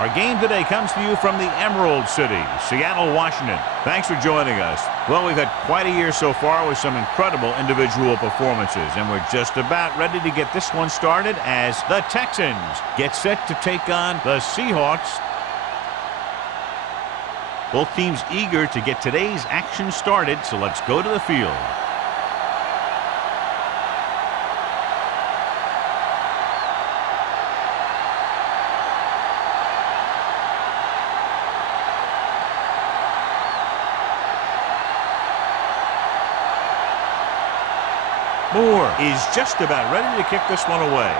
Our game today comes to you from the Emerald City, Seattle, Washington. Thanks for joining us. Well, we've had quite a year so far with some incredible individual performances, and we're just about ready to get this one started as the Texans get set to take on the Seahawks. Both teams eager to get today's action started, so let's go to the field. Moore is just about ready to kick this one away.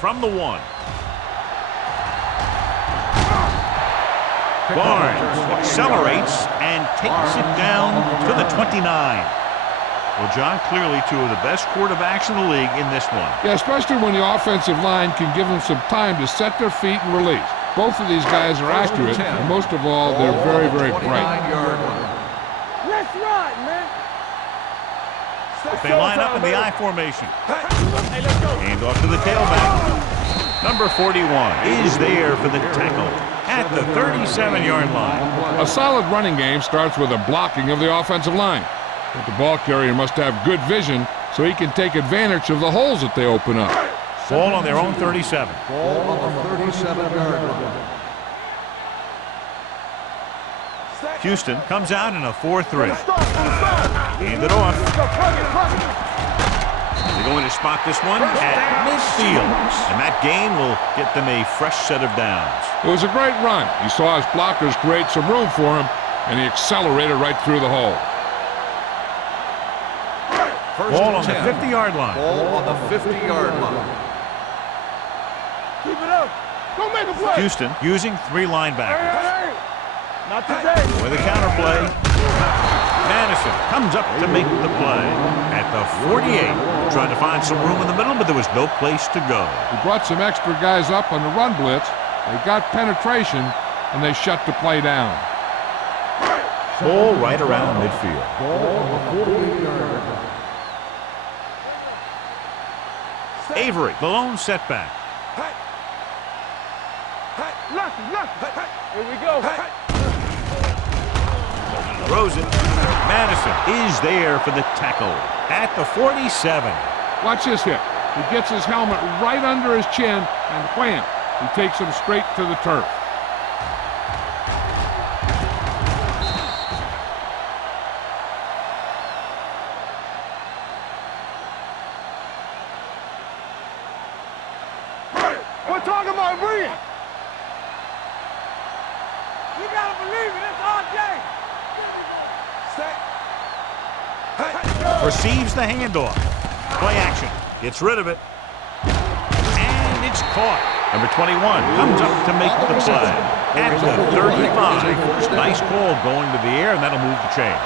From the 1. Barnes accelerates and takes it down to the 29. Well, John, clearly two of the best quarterbacks in the league in this one. Yeah, especially when the offensive line can give them some time to set their feet and release. Both of these guys are accurate, and most of all, they're very, very bright. Let's ride, man. They line up in the I formation. Hand off to the tailback. Number 41 is there for the tackle at the 37-yard line. A solid running game starts with a blocking of the offensive line. But the ball carrier must have good vision so he can take advantage of the holes that they open up. Ball on their own 37. Ball on the 37-yard line. Houston comes out in a 4-3. Hand it off. They're going to spot this one at midfield. And that gain will get them a fresh set of downs. It was a great run. He saw his blockers create some room for him, and he accelerated right through the hole. Ball on the 50-yard line. Ball on the 50-yard line. Keep it up. Don't make a play. Houston using 3 linebackers. Hey. Not today. With a counterplay, Madison comes up to make the play at the 48. Trying to find some room in the middle, but there was no place to go. He brought some extra guys up on the run blitz. They got penetration, and they shut the play down. Ball right around midfield. Ball on the 48-yard line. Avery, the lone setback. Lucky. Here we go. Throws it. Madison is there for the tackle at the 47. Watch this hit. He gets his helmet right under his chin, and wham, he takes him straight to the turf. We're talking about Reed. You gotta believe it. It's our day. Receives the handoff. Play action. Gets rid of it. And it's caught. Number 21 comes up to make the play at the 35. Nice call going to the air, and that'll move the chain.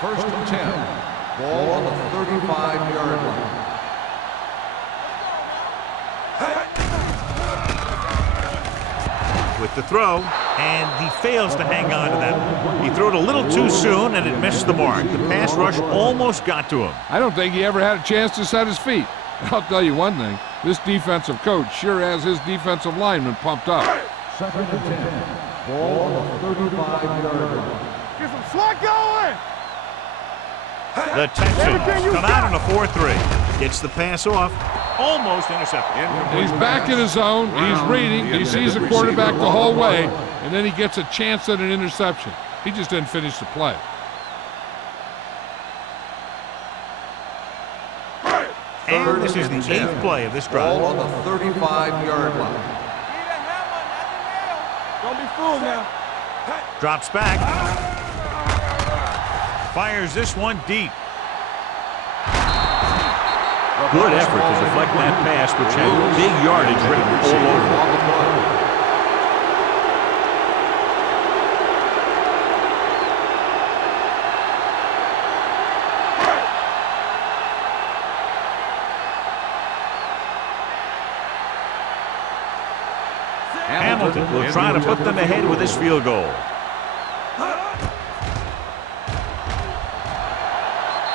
First and 10. Ball on the 35-yard line. With the throw, and he fails to hang on to that one. He threw it a little too soon, and it missed the mark. The pass rush almost got to him. I don't think he ever had a chance to set his feet. I'll tell you one thing, this defensive coach sure has his defensive linemen pumped up. Second and 10. Ball on the 35-yard line. Get some slack going. The Texans come out in a 4-3. Gets the pass off. Almost intercepted. He's back in his zone. He's reading. He sees the quarterback the whole way, and then he gets a chance at an interception. He just didn't finish the play. And this is the 8th play of this drive. Ball on the 35-yard line. Don't be fooled now. Drops back. Fires this one deep. Good effort to deflect that pass, which had big yardage written all over it. Hamilton will try to put them ahead with this field goal.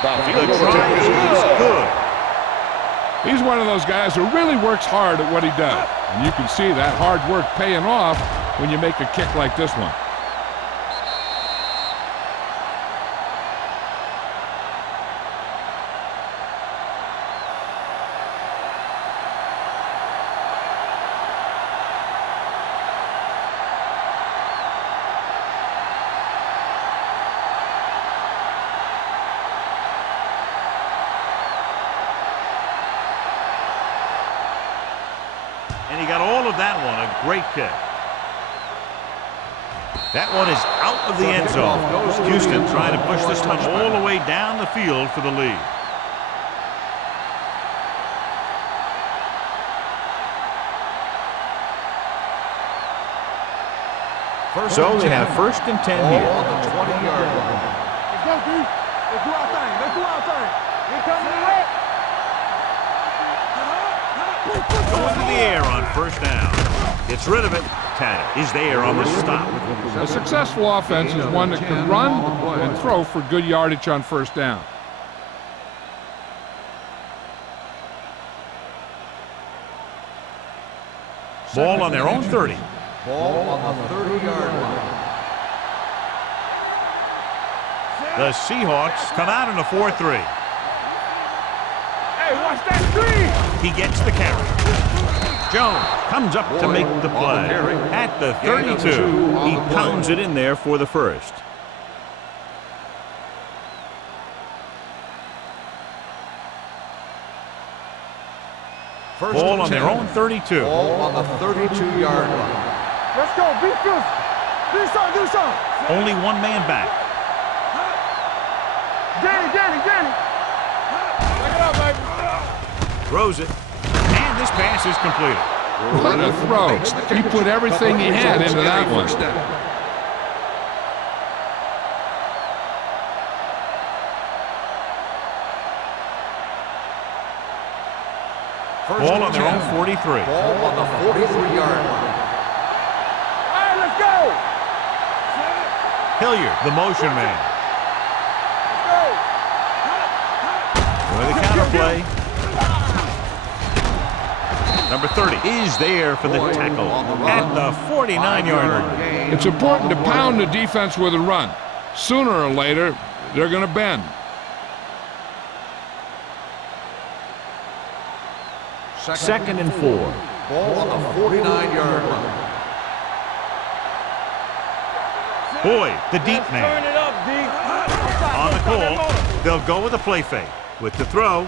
The try is good. He's one of those guys who really works hard at what he does. And you can see that hard work paying off when you make a kick like this one. And he got all of that one. A great kick. That one is out of the end zone. Houston trying to push this one all the way down the field for the lead. So they have 1st and 10 here. On the 20-yard line. Let's go, D. Let's do our thing. Let's do our thing. Here comes the red. Going to the air on 1st down. Gets rid of it. Tanner is there on the stop. A successful offense is one that can run and throw for good yardage on 1st down. Ball on their own 30. Ball on the 30-yard line. The Seahawks come out in a 4-3. Hey, watch that screen. He gets the carry. Jones comes up to make the play. At the 32, he pounds it in there for the 1st. Ball on their own 32. Ball on the 32-yard line. Let's go. Be physical. Do something. Do something. Only one man back. Danny. Check it out, baby. Throws it. And this pass is completed. What a throw. He put everything he had into that one. Ball on their own 43. Ball on the 43-yard line. All right, let's go. Hilliard, the motion man. Let's With the counter play. Number 30 is there for the tackle at the 49-yard line. It's important to pound the defense with a run. Sooner or later, they're going to bend. Second and 4. Ball on the 49-yard line. Boyd, the deep Turn man. it up, D. On the call, they'll go with a play fake. With the throw,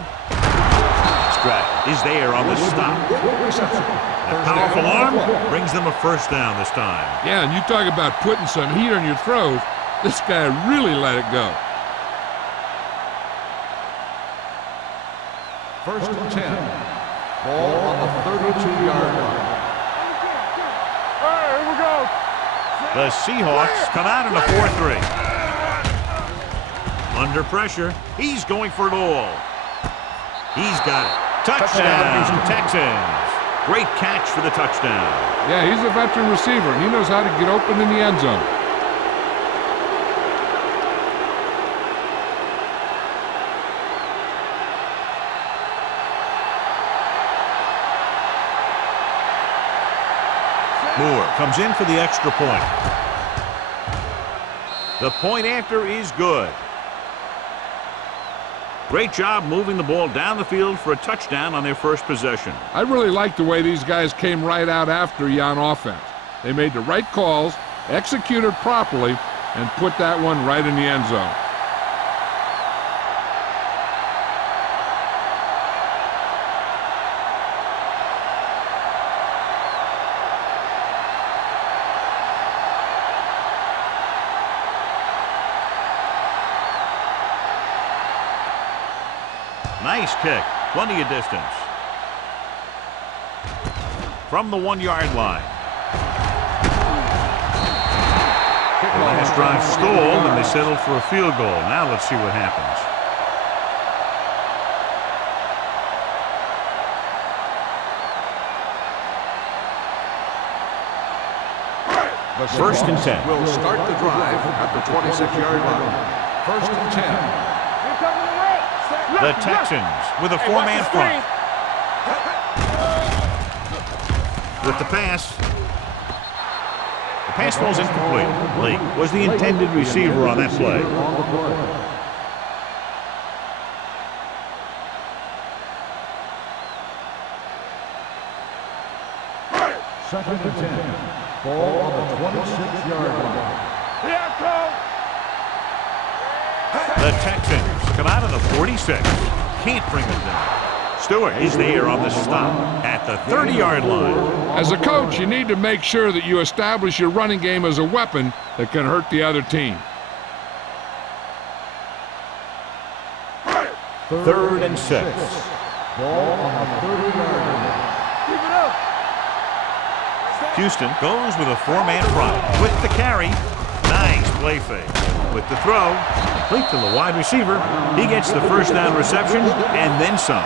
Stratton is there on the stop. A powerful arm brings them a 1st down this time. Yeah, and you talk about putting some heat on your throws. This guy really let it go. 1st and 10. Ball on the 32-yard line. All right, here we go. The Seahawks come out in a 4-3. Under pressure, he's going for it all. He's got it. Touchdown, Texans. Great catch for the touchdown. Yeah, he's a veteran receiver, and he knows how to get open in the end zone. Moore comes in for the extra point. The point after is good. Great job moving the ball down the field for a touchdown on their 1st possession. I really like the way these guys came right out after you on offense. They made the right calls, executed properly, and put that one right in the end zone. Nice kick. Plenty of distance. From the 1-yard line. The last drive stalled, and they settled for a field goal. Now let's see what happens. The 1st and 10. Will start the drive at the 26-yard line. 1st and 10. Here comes the red. The Texans with a four-man front. With the pass. The pass falls incomplete. Lee was the intended receiver on that play. Second and 10. Ball on the 26-yard line. Here comes. The Texans come out of the 46. Can't bring them down. Stewart is there on the stop at the 30-yard line. As a coach, you need to make sure that you establish your running game as a weapon that can hurt the other team. Third and 6. Ball on the 30-yard line. Keep it up. Houston goes with a four-man front with the carry. Nice play fake. With the throw, complete to the wide receiver. He gets the first down reception and then some.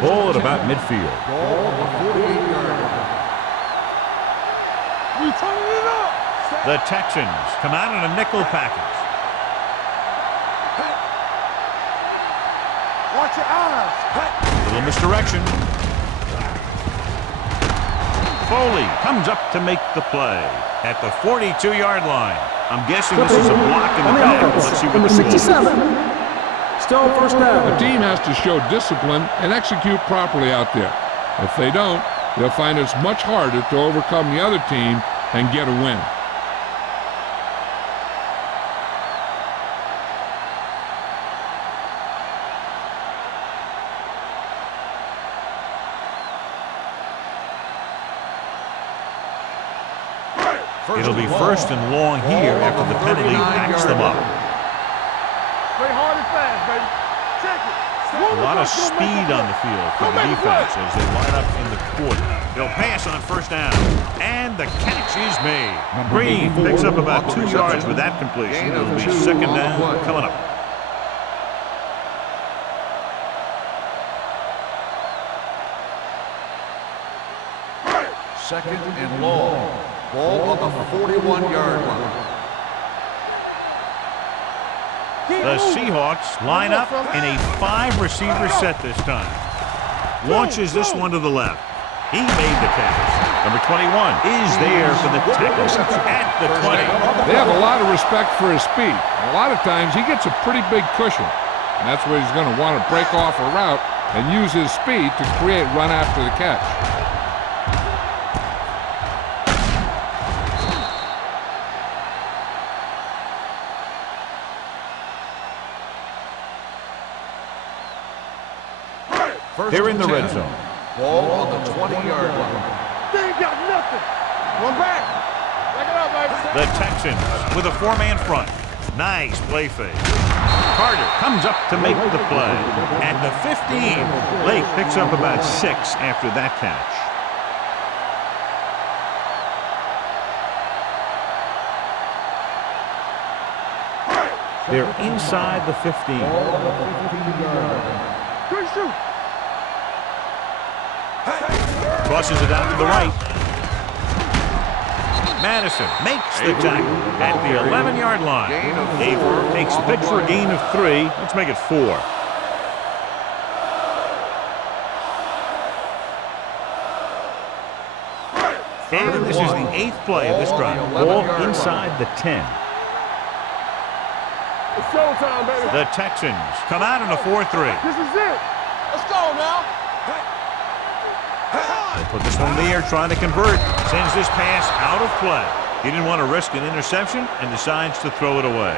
Ball at about midfield. Ball on the 48-yard line. We turning it up. The Texans come out in a nickel package. Watch your eyes. Little misdirection. Foley comes up to make the play at the 42-yard line. I'm guessing this is a block in the back. Let's see what Number the 67. Still first down. The team has to show discipline and execute properly out there. If they don't, they'll find it's much harder to overcome the other team and get a win. It'll be first and long here after the penalty backs them up. Play hard and fast, baby. Check it. A lot of speed on the field for the defense as they line up in the quarter. They'll pass on first down, and the catch is made. Green picks up about 2 yards with that completion. It'll be second down coming up. Second and long. Ball on the 41-yard line. The Seahawks line up in a 5-receiver set this time. Launches this one to the left. He made the catch. Number 21 is there for the tackle at the 20. They have a lot of respect for his speed. A lot of times he gets a pretty big cushion. And that's where he's going to want to break off a route and use his speed to create run after the catch. They're in the red zone. Ball on the 20-yard line. They ain't got nothing. One back. Back it up, baby. The Texans with a 4-man front. Nice play fake. Carter comes up to make the play. At the 15, Lake picks up about 6 after that catch. They're inside the 15. Good shoot. Crosses it out to the right. Madison makes the tackle at the 11-yard line. Aver takes the pitch for a gain of 3. Let's make it 4. And this is the 8th play of this drive. Ball inside the 10. It's showtime, baby. The Texans come out in a 4-3. This is it. Let's go now. They put this one in the air trying to convert. Sends this pass out of play. He didn't want to risk an interception and decides to throw it away.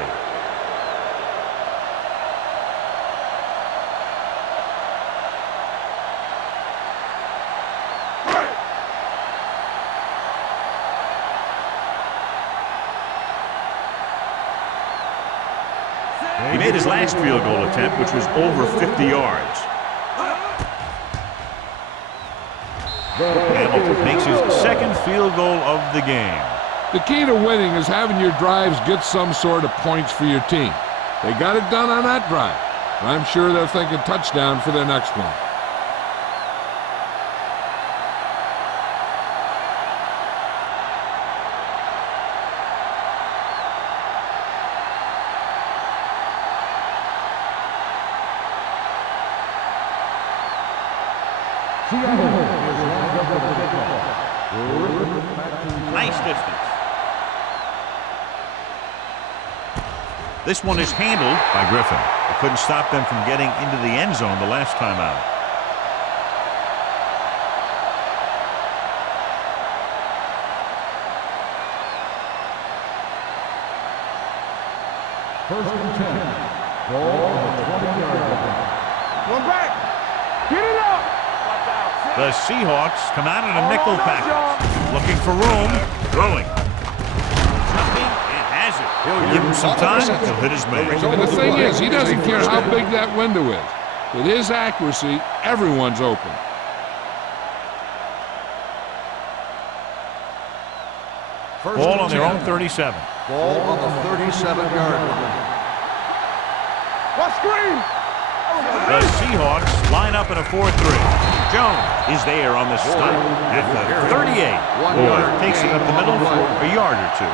He made his last field goal attempt, which was over 50 yards. Hamilton makes his second field goal of the game. The key to winning is having your drives get some sort of points for your team. They got it done on that drive. I'm sure they're thinking touchdown for their next one. Nice distance. This one is handled by Griffin. It couldn't stop them from getting into the end zone the last time out. First and 10. Ball on the 20-yard line. One back. Get it up. The Seahawks come out in a nickel package. Looking for room. Throwing. Jumping and has it. He'll give him some time. He'll hit his man. And the thing is, he doesn't care how big that window is. With his accuracy, everyone's open. Ball on their own 37. Ball on the 37-yard line. What screen? The Seahawks line up in a 4-3. Jones is there on the stop at the 38. Boyd takes it up the middle for a yard or two.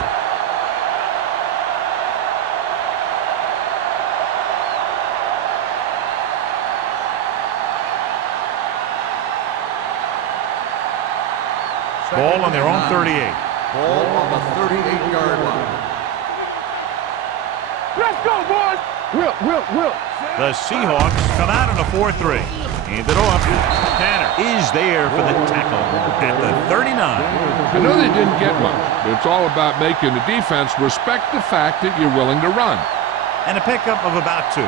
Ball on their own 38. Ball on the 38-yard line. Let's go, boys. Will. The Seahawks come out in a 4-3. Hand it off. Tanner is there for the tackle at the 39. I know they didn't get much, but it's all about making the defense respect the fact that you're willing to run. And a pickup of about 2.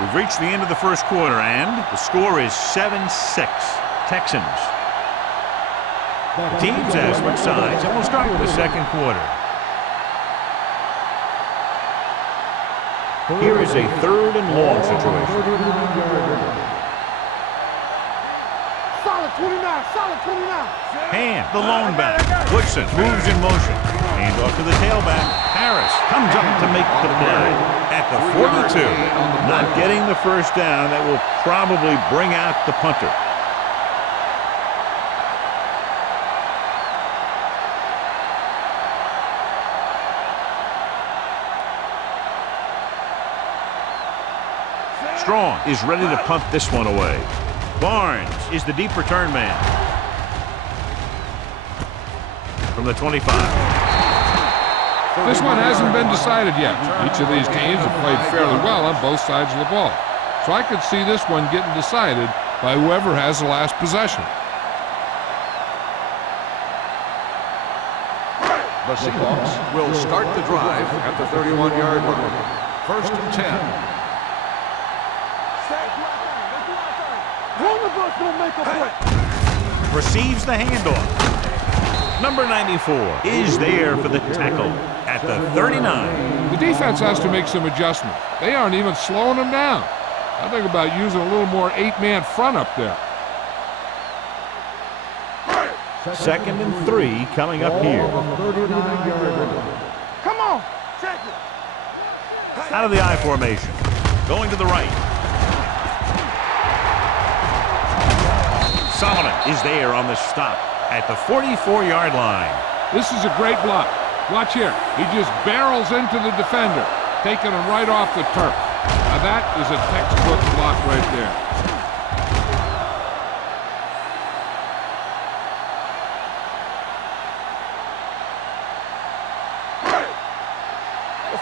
We've reached the end of the first quarter, and the score is 7-6. Texans. The teams have switched sides, and we'll start with the second quarter. Here is a 3rd and long situation. Solid 29. Hand, the lone back. Woodson moves in motion. Hand off to the tailback. Harris comes up to make the play at the 42. Not getting the first down. That will probably bring out the punter. Strong is ready to punt this one away. Barnes is the deep return man. From the 25. This one hasn't been decided yet. Each of these teams have played fairly well on both sides of the ball. So I could see this one getting decided by whoever has the last possession. The Seahawks will start the drive at the 31-yard line. First and 10. Receives the handoff. Number 94 is there for the tackle at the 39. The defense has to make some adjustments. They aren't even slowing them down. I think about using a little more 8-man front up there. 2nd and 3 coming up here. Come on. Check it. Out of the I formation. Going to the right. Solomon is there on the stop at the 44-yard line. This is a great block. Watch here. He just barrels into the defender, taking him right off the turf. Now that is a textbook block right there.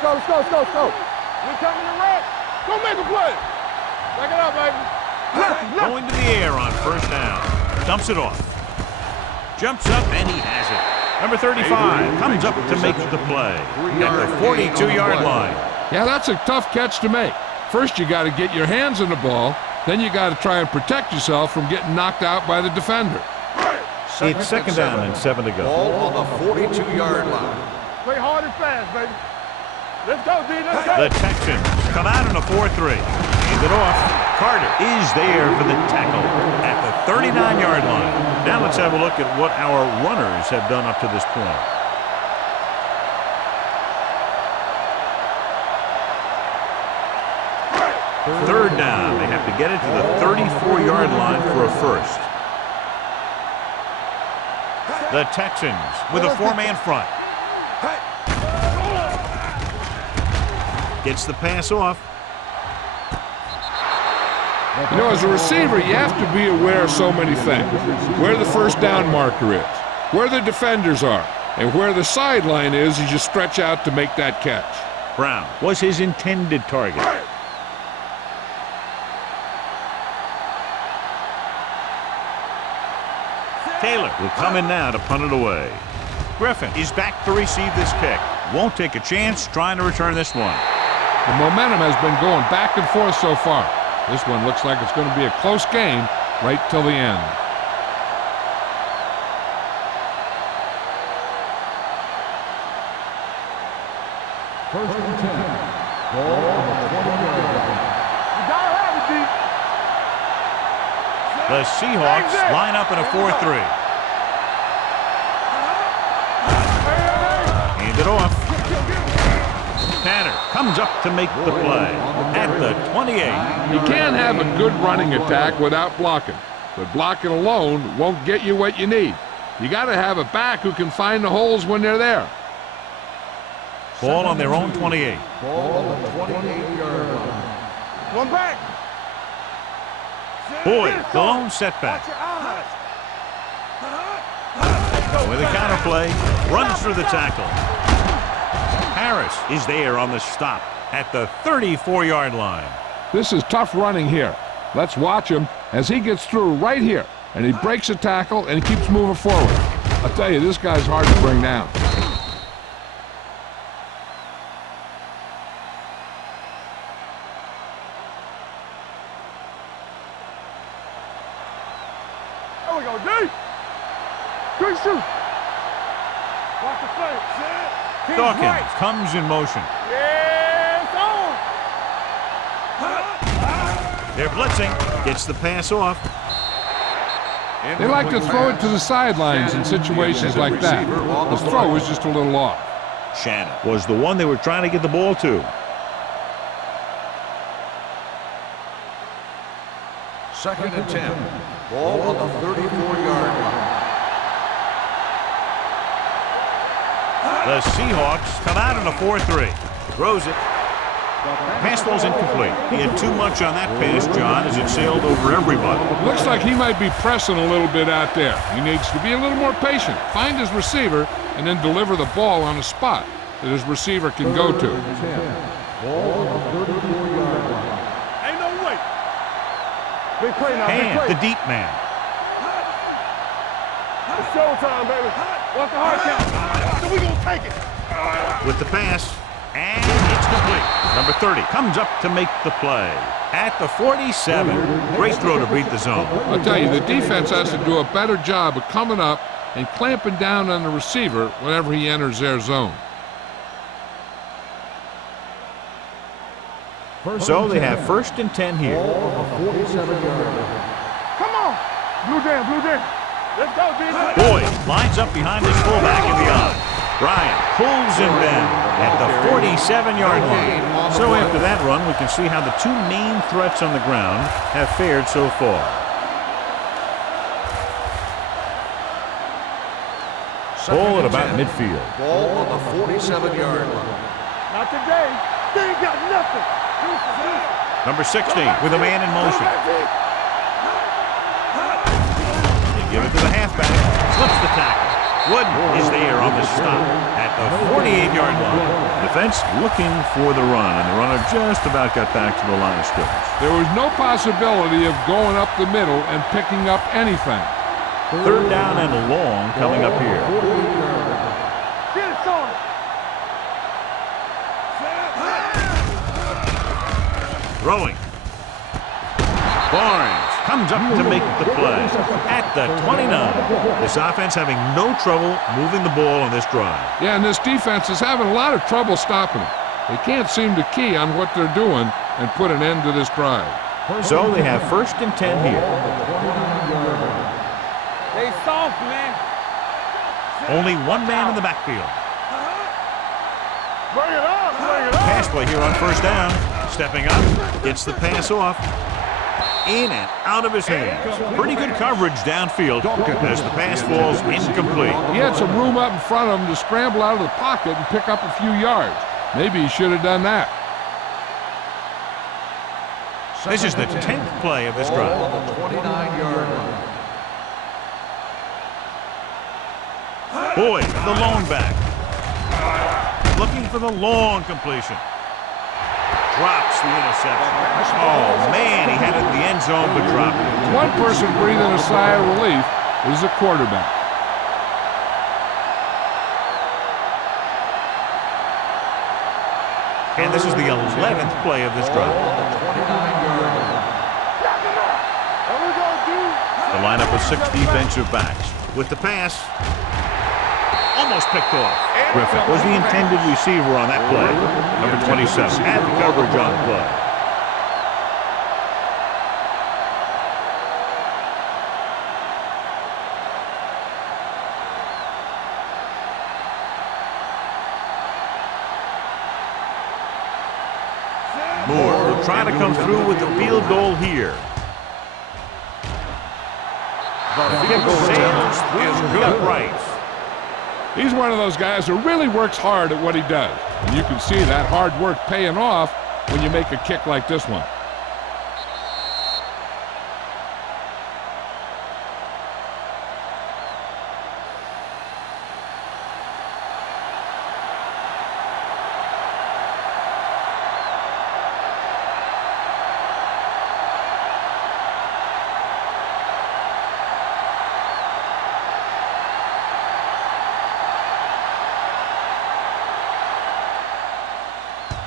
Let's go. We coming to red. Go make a play. Back it up, baby. Going to the air on first down. Dumps it off. Jumps up and he has it. Number 35 comes up to make the play at the 42-yard line. Yeah, that's a tough catch to make. First, you got to get your hands on the ball. Then you got to try and protect yourself from getting knocked out by the defender. It's 2nd down and 7 to go. Ball on the 42-yard line. Play hard and fast, baby. Let's go, D. Let's go. The Texans come out in a 4-3. Hand it off. Carter is there for the tackle at the 39-yard line. Now let's have a look at what our runners have done up to this point. Third down. They have to get it to the 34-yard line for a first. The Texans with a 4-man front. Gets the pass off. You know, as a receiver, you have to be aware of so many things. Where the first down marker is, where the defenders are, and where the sideline is as you stretch out to make that catch. Brown was his intended target. Taylor will come in now to punt it away. Griffin is back to receive this kick. Won't take a chance trying to return this one. The momentum has been going back and forth so far. This one looks like it's going to be a close game right till the end. First and 10. Ball on the 20-yard line. You gotta have it, D. The Seahawks line up in a 4-3. Hand it off. Tanner comes up to make the play at the 28. You can't have a good running attack without blocking, but blocking alone won't get you what you need. You got to have a back who can find the holes when they're there. Ball on their own 28. Ball on the 28-yard line. One back. Boyd, the lone setback. With a counterplay, runs through the tackle. Harris is there on the stop at the 34-yard line. This is tough running here. Let's watch him as he gets through right here, and he breaks a tackle and he keeps moving forward. I'll tell you, this guy's hard to bring down. There we go, D. Good shoot. Watch the play. Dawkins right. comes in motion. Yeah, it's on. They're blitzing. Gets the pass off. They like to throw it to the sidelines in situations like that. The throw is just a little off. Shannon was the one they were trying to get the ball to. Second and 10. Ball on the 34-yard line. The Seahawks come out in a 4-3. Throws it. Pass ball's incomplete. He had too much on that pass, John, as it sailed over everybody. Looks like he might be pressing a little bit out there. He needs to be a little more patient, find his receiver, and then deliver the ball on a spot that his receiver can go to. Ball on the 34-yard line. Ain't no way. Big play now, big And play. the deep man. It's showtime, baby. What's the hard count? So we gonna take it. With the pass, and it's complete. Number 30 comes up to make the play. At the 47, great throw to beat the zone. I'll tell you, the defense has to do a better job of coming up and clamping down on the receiver whenever he enters their zone. So they have first and 10 here. Ball on the 47-yard line. Come on. Blue jam. Let's go, D. Boyd lines up behind his fullback in the eye. Bryant pulls him down at the 47-yard line. So after that run, we can see how the two main threats on the ground have fared so far. Ball at about midfield. Ball on the 47-yard line. Not today. They ain't got nothing. Number 60 with a man in motion. They give it to the halfback. Slips the tackle. Wooden is there on the stop at the 48-yard line. Defense looking for the run, and the runner just about got back to the line of scrimmage. There was no possibility of going up the middle and picking up anything. Third down and long coming up here. Get it started. Throwing. Barnes comes up to make the play at the 29. This offense having no trouble moving the ball on this drive. Yeah, and this defense is having a lot of trouble stopping them. They can't seem to key on what they're doing and put an end to this drive. So they have first and 10 here. They soft, man. Only one man in the backfield. Bring it up. Pass play here on first down. Stepping up, gets the pass off. In and out of his hands. Pretty good coverage downfield as the pass falls incomplete. He had some room up in front of him to scramble out of the pocket and pick up a few yards. Maybe he should have done that. This is the 10th play of this drive. On the 29-yard line. Boyd, the lone back. Looking for the long completion. Drops the interception. Oh, man, he had it in the end zone, but dropped it. One person breathing a sigh of relief is the quarterback. And this is the 11th play of this drive. The lineup of 6 defensive backs. With the pass, almost picked off. Griffin was the intended receiver on that play. Number 27 had the coverage on the play. Moore will try to come through with the field goal here. The kick sails through the uprights. He's one of those guys who really works hard at what he does. And you can see that hard work paying off when you make a kick like this one.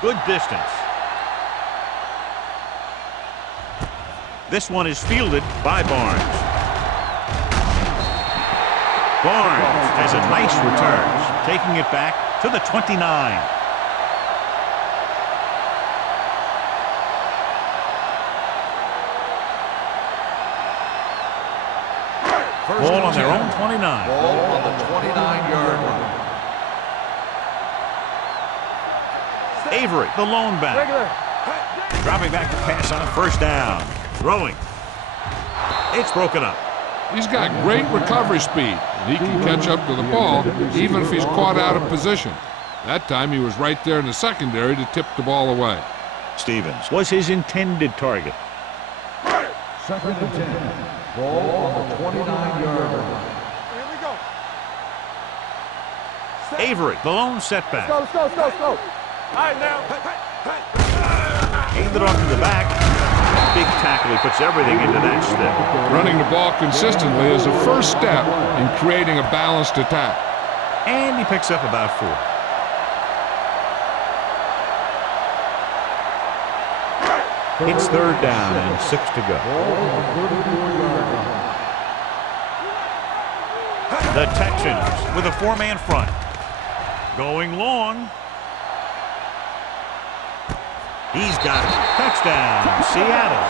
Good distance. This one is fielded by Barnes. Barnes has a nice return, taking it back to the 29. Ball on their own 29. Ball on the 29-yard line. Avery, the lone back. Dropping back to pass on first down. Throwing. It's broken up. He's got great recovery speed, and he can catch up to the ball even if he's caught out of position. That time he was right there in the secondary to tip the ball away. Stevens was his intended target. Second and 10. Ball on the 29-yard line. Here we go. Avery, the lone setback. Let's go. All right, now. Aimed it off to the back. Big tackle. He puts everything into that step. Running the ball consistently is the first step in creating a balanced attack. And he picks up about 4. It's third down and 6 to go. The Texans with a 4-man front. Going long. He's got it. Touchdown, Seattle.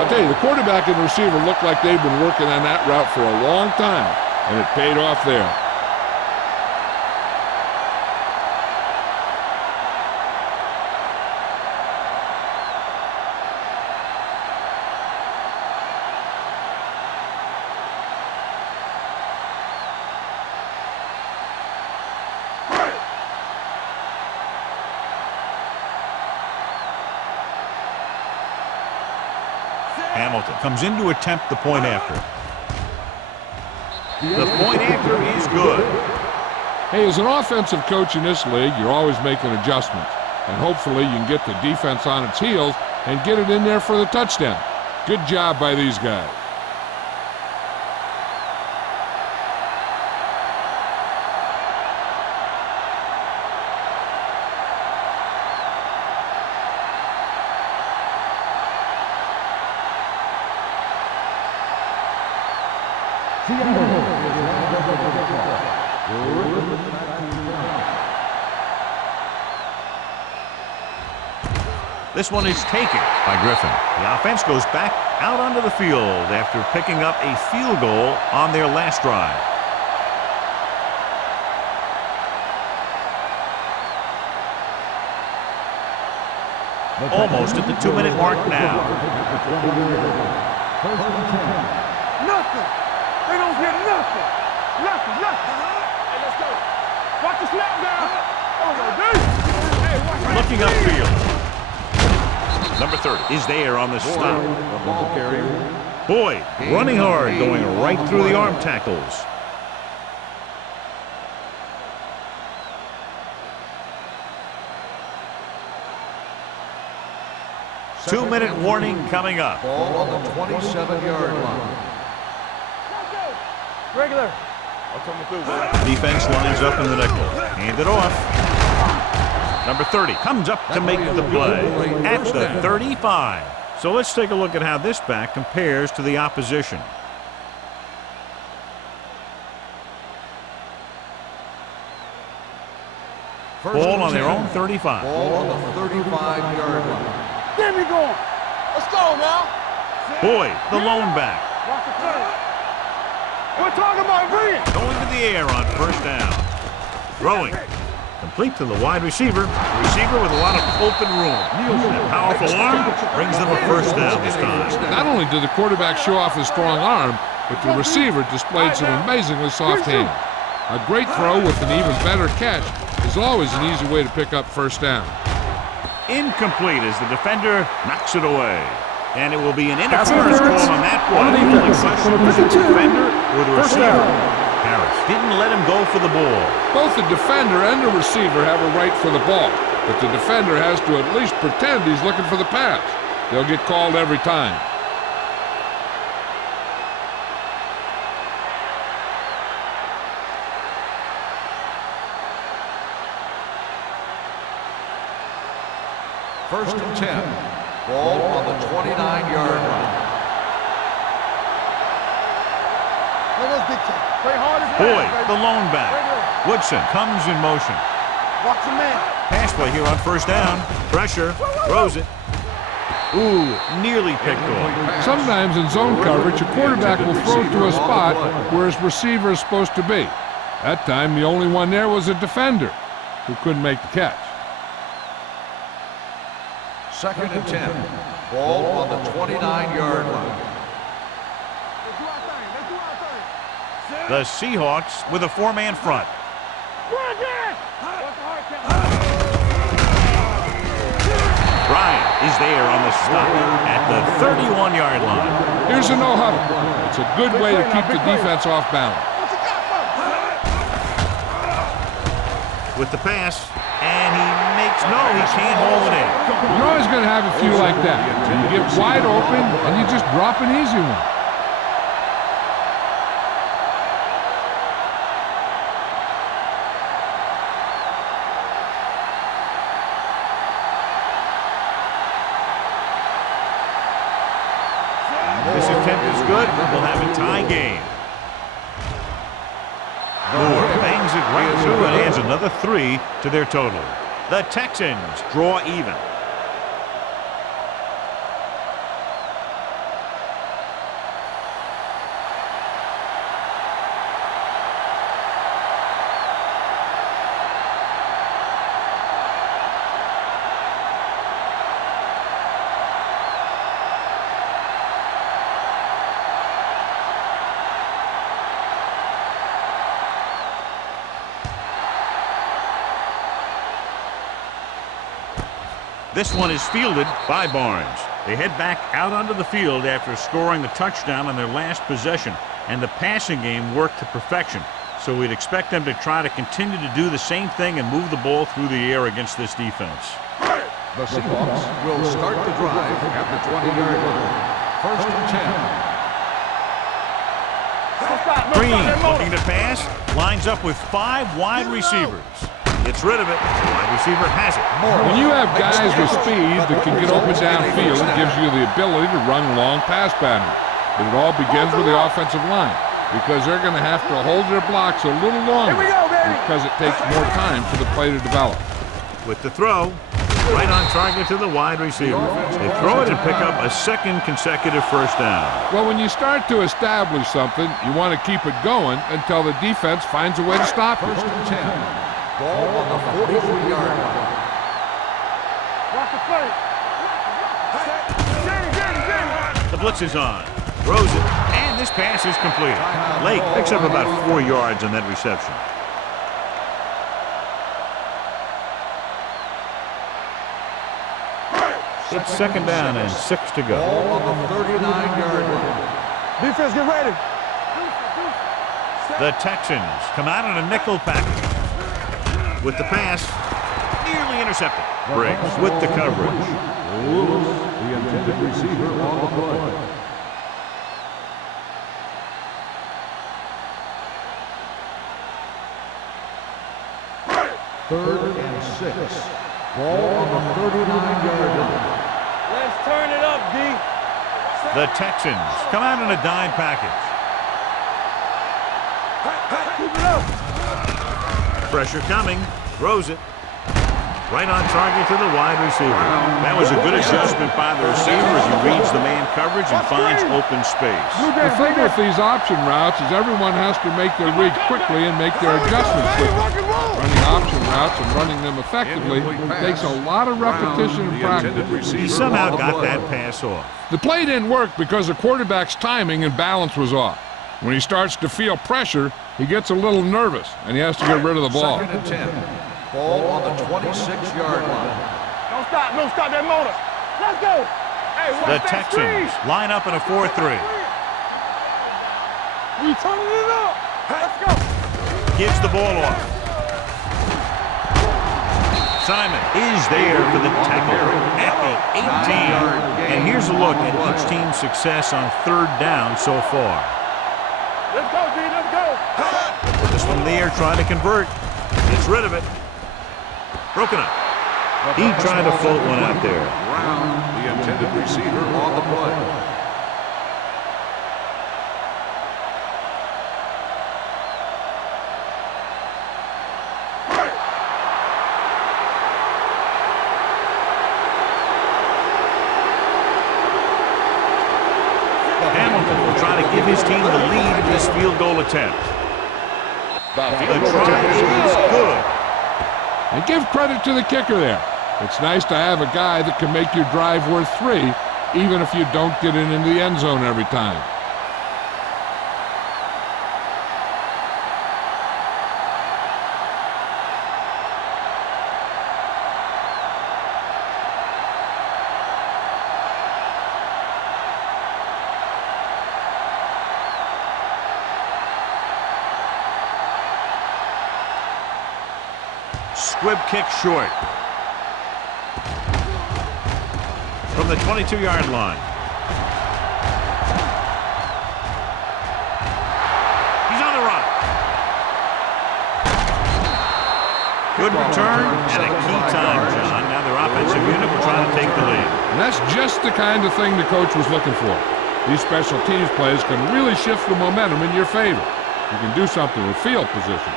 I'll tell you, the quarterback and the receiver look like they've been working on that route for a long time, and it paid off there. Hamilton comes in to attempt the point after. The point after is good. Hey, as an offensive coach in this league, you're always making adjustments. And hopefully you can get the defense on its heels and get it in there for the touchdown. Good job by these guys. This one is taken by Griffin. The offense goes back out onto the field after picking up a field goal on their last drive. Almost at the 2-minute mark now. Nothing. They don't get nothing. Nothing. Hey, let's go. Watch the snap down. Oh, no, dude. Hey, watch Looking upfield. Number 30 is there on the stop. The ball carrier. Boyd running hard, going right through the arm tackles. Two-minute warning coming up. Ball on the 27-yard line. Regular. Defense lines up in the nickel. Hand it off. Number 30 comes up to make the play at the 35. So let's take a look at how this back compares to the opposition. Ball on their own 35. Ball on the 35-yard line. Get me going. Let's go now. Boyd, the lone back. Watch the play. We're talking about green. Going to the air on first down. Throwing. Complete to the wide receiver. Receiver with a lot of open room. That powerful arm brings them a first down this time. Not only did the quarterback show off his strong arm, but the receiver displayed some amazingly soft hands. A great throw with an even better catch is always an easy way to pick up first down. Incomplete as the defender knocks it away. And it will be an interference call on that one. The only question is the defender or the receiver. Harris didn't let him go for the ball. Both the defender and the receiver have a right for the ball, but the defender has to at least pretend he's looking for the pass. They'll get called every time. First and 10. Ball on the 29-yard line. Play hard as Boyd, the lone back. Woodson comes in motion. Watch the man. Pass play here on first down. Pressure. Throws it. Ooh, nearly picked off. Sometimes in zone coverage, a quarterback will throw to a spot where his receiver is supposed to be. That time, the only one there was a defender who couldn't make the catch. Second and 10. Ball on the 29-yard line. The Seahawks with a four-man front. Bryant is there on the stop at the 31-yard line. Here's a no-huddle. It's a good way to keep the defense off balance. With the pass, and he can't hold it in. You're always going to have a few like that. You get wide open, and you just drop an easy one. This attempt is good. We'll have a tie game. Moore bangs it right through and adds another 3 to their total. The Texans draw even. This one is fielded by Barnes. They head back out onto the field after scoring the touchdown on their last possession, and the passing game worked to perfection. So we'd expect them to try to continue to do the same thing and move the ball through the air against this defense. The Seahawks will start the drive at the 20-yard line. First and 10. Green looking to pass, lines up with 5 wide receivers. Gets rid of it. The wide receiver has it. When you have guys with speed that can get open downfield, it gives you the ability to run long pass patterns. But it all begins with the offensive line, because they're going to have to hold their blocks a little longer because it takes more time for the play to develop. With the throw, right on target to the wide receiver. They throw it and pick up a second consecutive first down. Well, when you start to establish something, you want to keep it going until the defense finds a way to stop it. First and 10. Ball on the 43-yard line. Watch the play. The blitz is on. Throws it, and this pass is completed. Lake picks up about 4 yards on that reception. It's second down and 6 to go. Ball on the 39-yard line. Defense, get ready. The Texans come out in a nickel package. With the pass, nearly intercepted. Briggs with the coverage. The intended receiver on the play. Third and 6. Ball on the 39-yard line. Let's turn it up, D. The Texans come out in a dime package. Keep it up. Pressure coming. Throws it. Right on target to the wide receiver. That was a good adjustment by the receiver as he reads the man coverage and finds open space. The thing with these option routes is everyone has to make their read quickly and make their adjustments quickly. Running option routes and running them effectively takes a lot of repetition and practice. He somehow got that pass off. The play didn't work because the quarterback's timing and balance was off. When he starts to feel pressure, he gets a little nervous and he has to get rid of the ball. Second and 10. Ball on the 26-yard line. Don't stop that motor. Let's go. Hey, The Texans line up in a 4-3. We turning it up. Let's go. Gives the ball off. Simon is there for the tackle at the 18. And here's a look at each team's success on third down so far. Let's go, D. Let's go. Put this one in the air, trying to convert. Gets rid of it. Broken up. He tried to float one out there. Brown, the intended receiver, on the play. Hamilton will try to give his team the lead in this field goal attempt. The try is good. And give credit to the kicker there. It's nice to have a guy that can make your drive worth 3, even if you don't get it into the end zone every time. Squib kick short. From the 22-yard line. He's on the run. Good return and a key time, John. Now their offensive unit will try to take the lead. And that's just the kind of thing the coach was looking for. These special teams plays can really shift the momentum in your favor. You can do something with field position.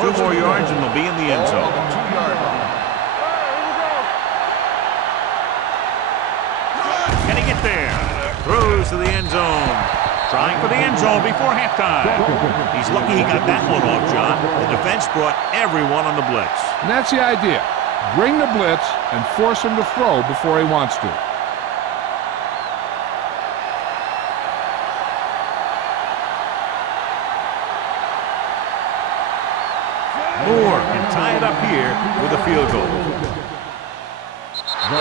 2 more yards and they'll be in the end Ball zone. on the 2-yard line. Can he get there? Throws to the end zone. Trying for the end zone before halftime. He's lucky he got that one off, John. The defense brought everyone on the blitz. And that's the idea. Bring the blitz and force him to throw before he wants to. Moore can tie it up here with a field goal.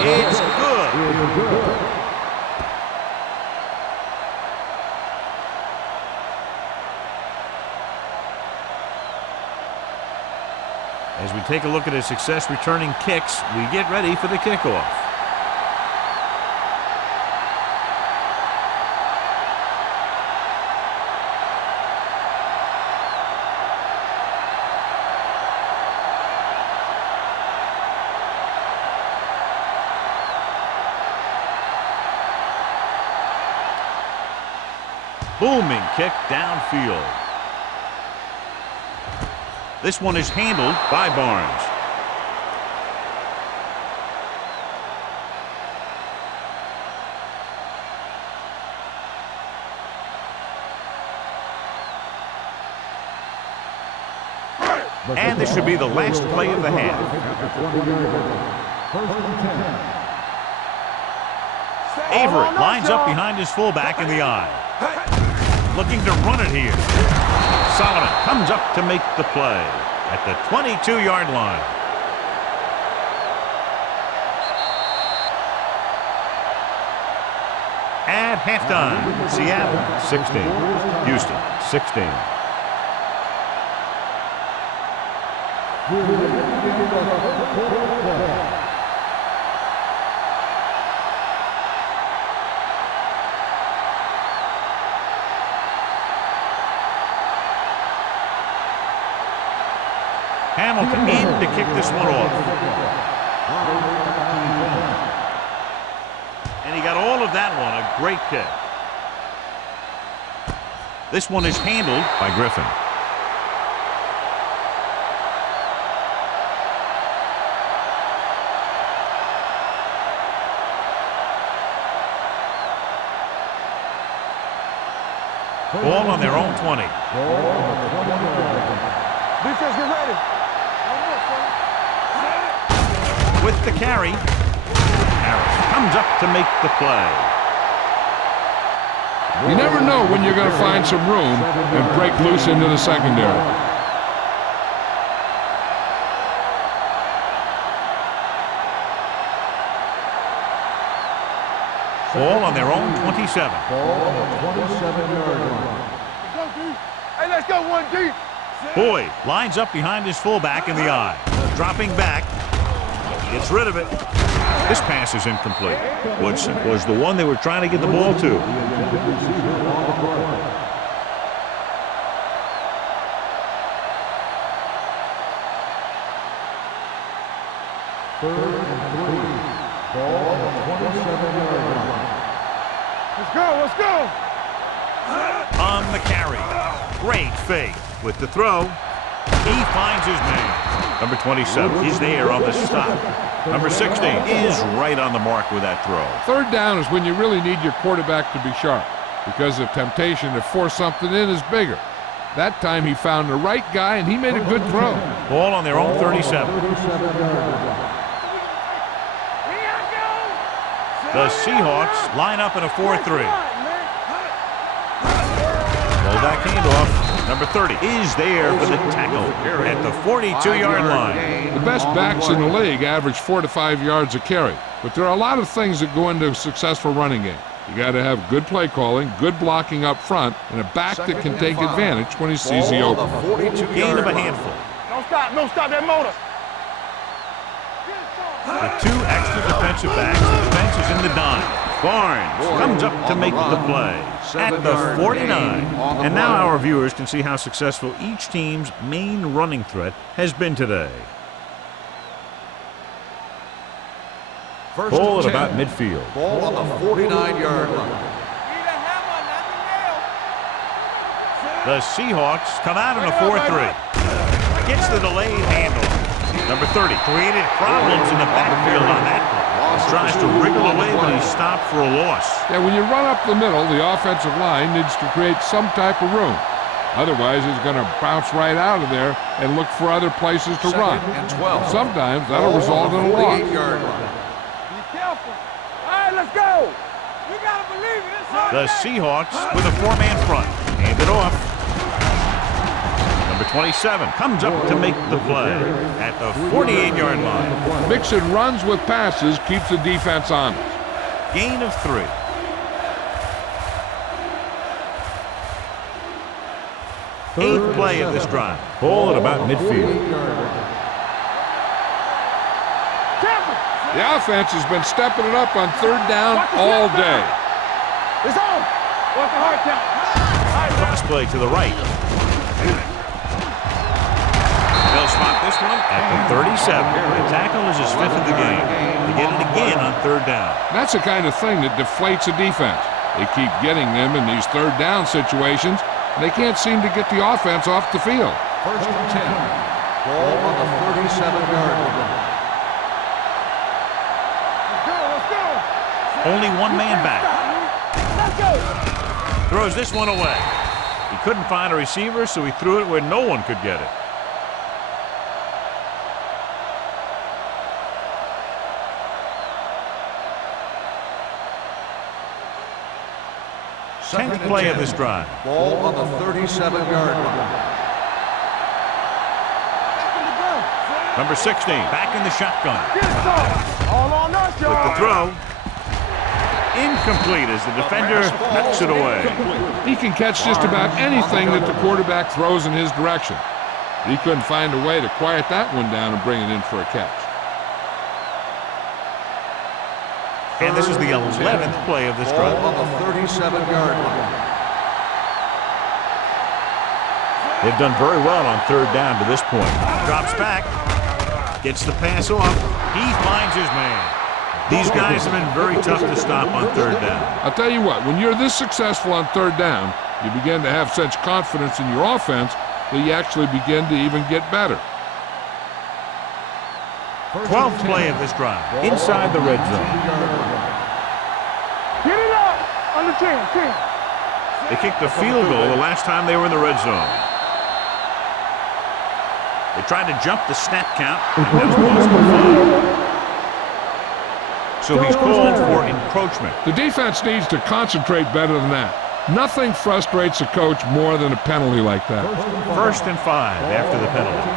It's good. As we take a look at his success returning kicks, we get ready for the kickoff. Booming kick downfield. This one is handled by Barnes. And this should be the last play of the half. Avery lines up behind his fullback in the eye. Looking to run it here. Solomon comes up to make the play at the 22-yard line. At halftime, Seattle 16, Houston 16. Hamilton in to kick this one off. And he got all of that one, a great kick. This one is handled by Griffin. Ball on their own 20. Defense, get ready. With the carry, Harris comes up to make the play. You never know when you're going to find some room and break loose into the secondary. Ball on their own 27. Ball on the 27-yard line. Hey, let's go, 1D. Boyd lines up behind his fullback in the eye. Dropping back. Gets rid of it. This pass is incomplete. Woodson was the one they were trying to get the ball to. Third and 3. Ball on the 27-yard line. Let's go, let's go. On the carry. Great fake. With the throw, he finds his man. Number 27 is there on the stop. Number 16 is right on the mark with that throw. Third down is when you really need your quarterback to be sharp because the temptation to force something in is bigger. That time he found the right guy and he made a good throw. Ball on their own 37. The Seahawks line up in a 4-3. Fullback handoff. Number 30 is there for the tackle at the 42-yard line. The best backs in the league average 4 to 5 yards a carry, but there are a lot of things that go into a successful running game. You got to have good play calling, good blocking up front, and a back that can take advantage when he sees the open. Gain of a handful. Don't stop that motor. With 2 extra defensive backs, the defense is in the dime. Barnes comes up to make the play at the 49. And now our viewers can see how successful each team's main running threat has been today. Ball at about midfield. Ball on the 49-yard line. The Seahawks come out in a 4-3. Gets the delayed handle. Number 30 created problems in the backfield on that play. Tries to wriggle away, but he's stopped for a loss. Yeah, when you run up the middle, the offensive line needs to create some type of room. Otherwise, he's going to bounce right out of there and look for other places to run. And 12. Sometimes that'll result in a loss. Be careful. All right, let's go. You got to believe it. It's all The Seahawks with a 4-man front. Hand it off. Number 27 comes up to make the play at the 48-yard line. Mixing runs with passes keeps the defense honest. Gain of 3. Eighth play of this drive. Ball at about midfield. The offense has been stepping it up on third down all day. It's on. What's the hard count? Cross play to the right. They'll spot this one at the 37. The tackle is his 5th of the game. They get it again on third down. That's the kind of thing that deflates a defense. They keep getting them in these third down situations, and they can't seem to get the offense off the field. First and 10. Ball on the 37-yard line. Let's go. Only one man back. Let's go. Throws this one away. He couldn't find a receiver, so he threw it where no one could get it. Tenth play of this drive. Ball on the 37-yard line. Number 16 back in the shotgun. Get it started. All on us, y'all. With the throw. Incomplete as the defender knocks it away. He can catch just about anything that the quarterback throws in his direction. He couldn't find a way to quiet that one down and bring it in for a catch. And this is the 11th play of this drive. On the 37-yard line. They've done very well on third down to this point. Drops back. Gets the pass off. He finds his man. These guys have been very tough to stop on third down. I'll tell you what, when you're this successful on third down, you begin to have such confidence in your offense that you actually begin to even get better. 12th play of this drive. Inside the red zone. Get it up on the 10. They kicked a field goal the last time they were in the red zone. They tried to jump the snap count, and that was possible fine. So he's called for encroachment. The defense needs to concentrate better than that. Nothing frustrates a coach more than a penalty like that. 1st and 5 after the penalty.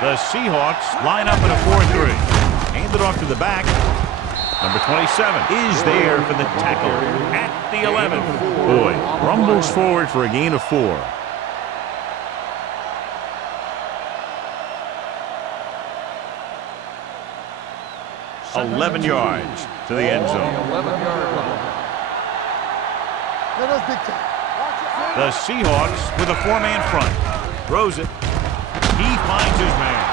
The Seahawks line up in a 4-3. Hand it off to the back. Number 27 is there for the tackle at the 11. Boy, rumbles forward for a gain of 4. 11 yards to the end zone. 11-yard line. The Seahawks with a 4-man front. Throws it. He finds his man.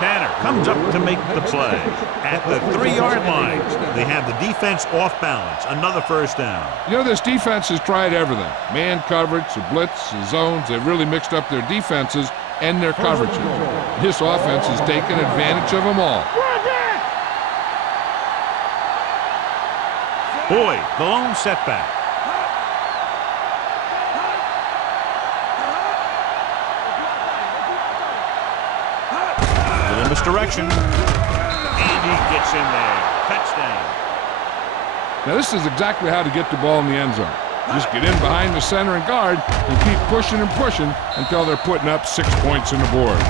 Tanner comes up to make the play. At the 3-yard line, they have the defense off balance. Another first down. You know, this defense has tried everything. Man coverage, the blitz, the zones. They've really mixed up their defenses and their coverages. This offense has taken advantage of them all. Boy, the lone setback. Little misdirection. And he gets in there. Touchdown. Now, this is exactly how to get the ball in the end zone. Just get in behind the center and guard and keep pushing and pushing until they're putting up 6 points on the board.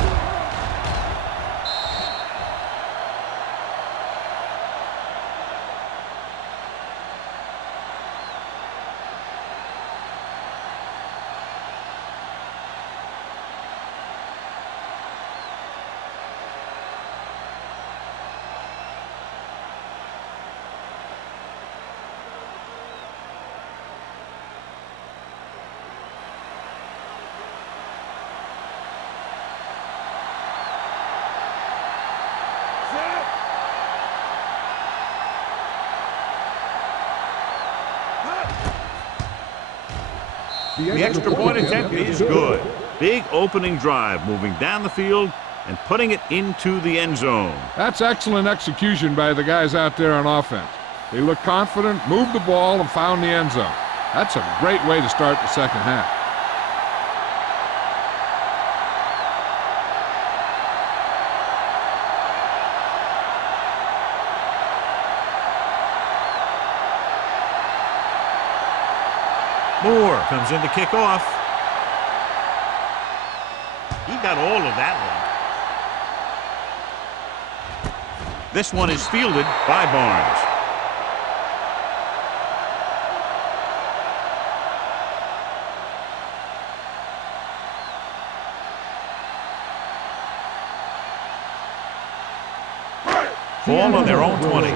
The extra point attempt is good. Big opening drive, moving down the field and putting it into the end zone. That's excellent execution by the guys out there on offense. They look confident, moved the ball, and found the end zone. That's a great way to start the second half. Moore comes in to kick off. He got all of that one. This one is fielded by Barnes. Ball on their own 20.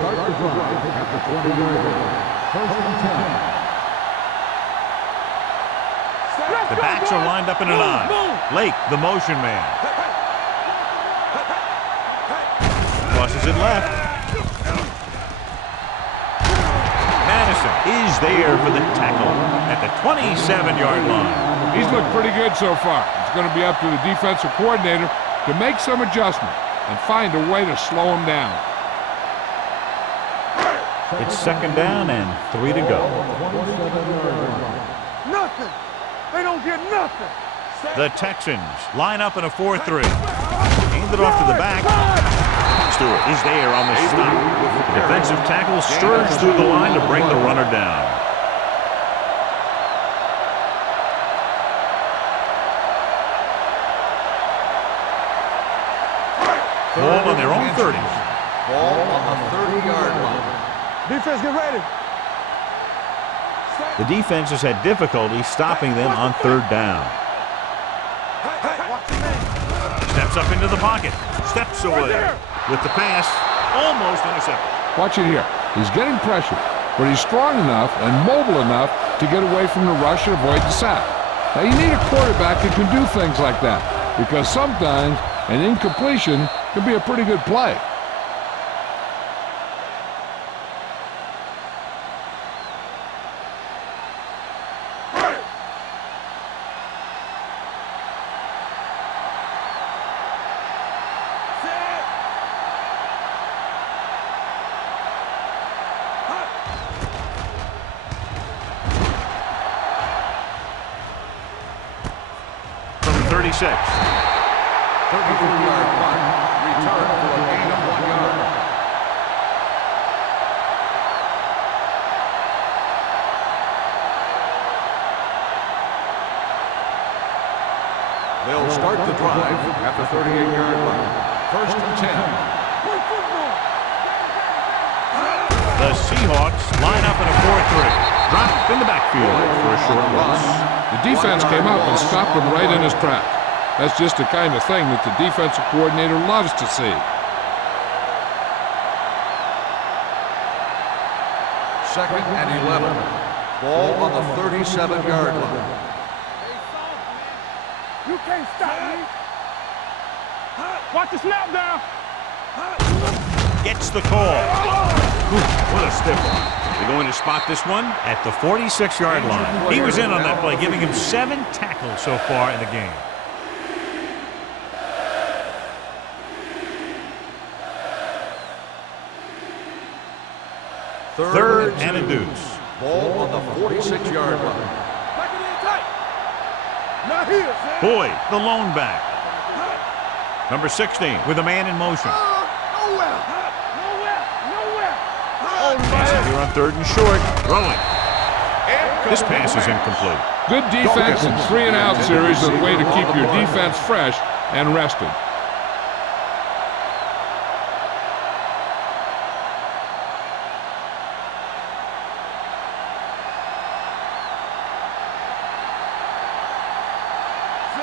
The backs are lined up in an I. Lake, the motion man. Crosses it left. Madison is there for the tackle at the 27-yard line. He's looked pretty good so far. It's going to be up to the defensive coordinator to make some adjustment and find a way to slow him down. It's second down and 3 to go. Nothing. They don't get nothing. The Texans line up in a 4-3. Hand it off to the back. Stewart is there on the stop. The defensive tackle surges through the line to bring the runner down. Ball on their own 30. Ball on the 30-yard line. Defense, get ready. The defense has had difficulty stopping them on third down. Steps up into the pocket. Steps away. With the pass, almost intercepted. Watch it here. He's getting pressure, but he's strong enough and mobile enough to get away from the rush and avoid the sack. Now, you need a quarterback who can do things like that, because sometimes an incompletion can be a pretty good play. From 36. 34-yard punt. Return for a gain of 1 yard. They'll start the drive at the 38-yard line. First and 10. The Seahawks line up in a 4-3. Drop in the backfield for a short loss. The defense came up and stopped him right in his tracks. That's just the kind of thing that the defensive coordinator loves to see. Second and 11. Ball on the 37-yard line. You can't stop me. Watch the snap down. Gets the call. Ooh, what a stiff one. They're going to spot this one at the 46-yard line. He was in on that play, giving him 7 tackles so far in the game. Third and a deuce. Ball on the 46-yard line. Back it in tight. Not here, Sam. Boyd, the lone back. Number 16 with a man in motion. Nowhere. Passing here on third and short. Throwing. This pass is incomplete. Good defense and 3-and-out series are the way to keep your defense fresh and rested.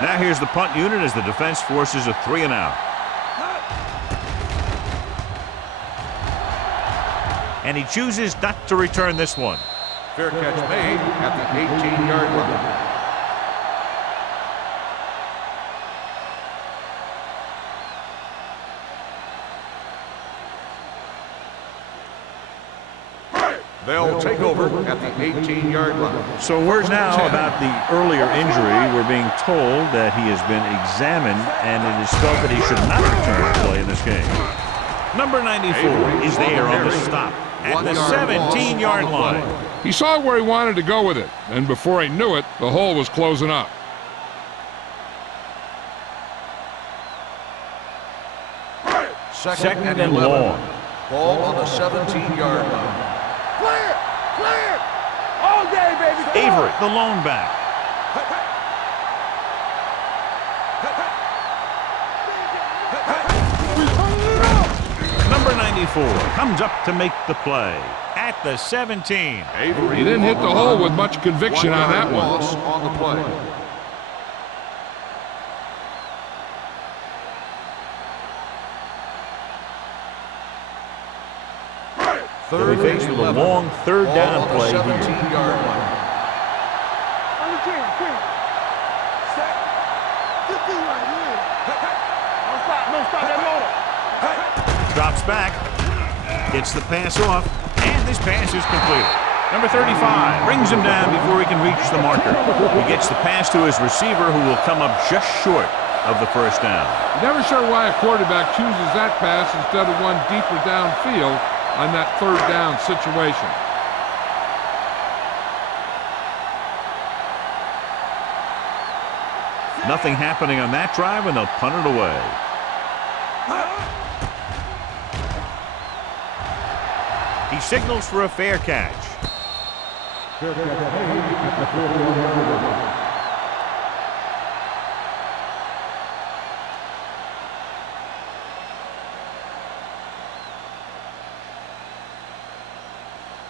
Now here's the punt unit as the defense forces a 3-and-out. And he chooses not to return this one. Fair catch made at the 18-yard line. They'll take over at the 18-yard line. So words now about the earlier injury. We're being told that he has been examined and it is felt that he should not return to play in this game. Number 94 is there on the stop at the 17-yard line. He saw where he wanted to go with it, and before he knew it, the hole was closing up. Second and long. Ball on the 17-yard line. Clear. All day, baby. Come Avery, on. the lone back. Number 94 comes up to make the play at the 17. Avery. He didn't hit the hole with much conviction on that one. Loss on the play. They'll be faced with a long third down play here. 17-yard line. On the 10. Set. Good thing right here. Don't stop that motor. Drops back, gets the pass off, and this pass is complete. Number 35 brings him down before he can reach the marker. He gets the pass to his receiver, who will come up just short of the first down. Never sure why a quarterback chooses that pass instead of one deeper downfield on that third down situation. Nothing happening on that drive, and they'll punt it away. He signals for a fair catch.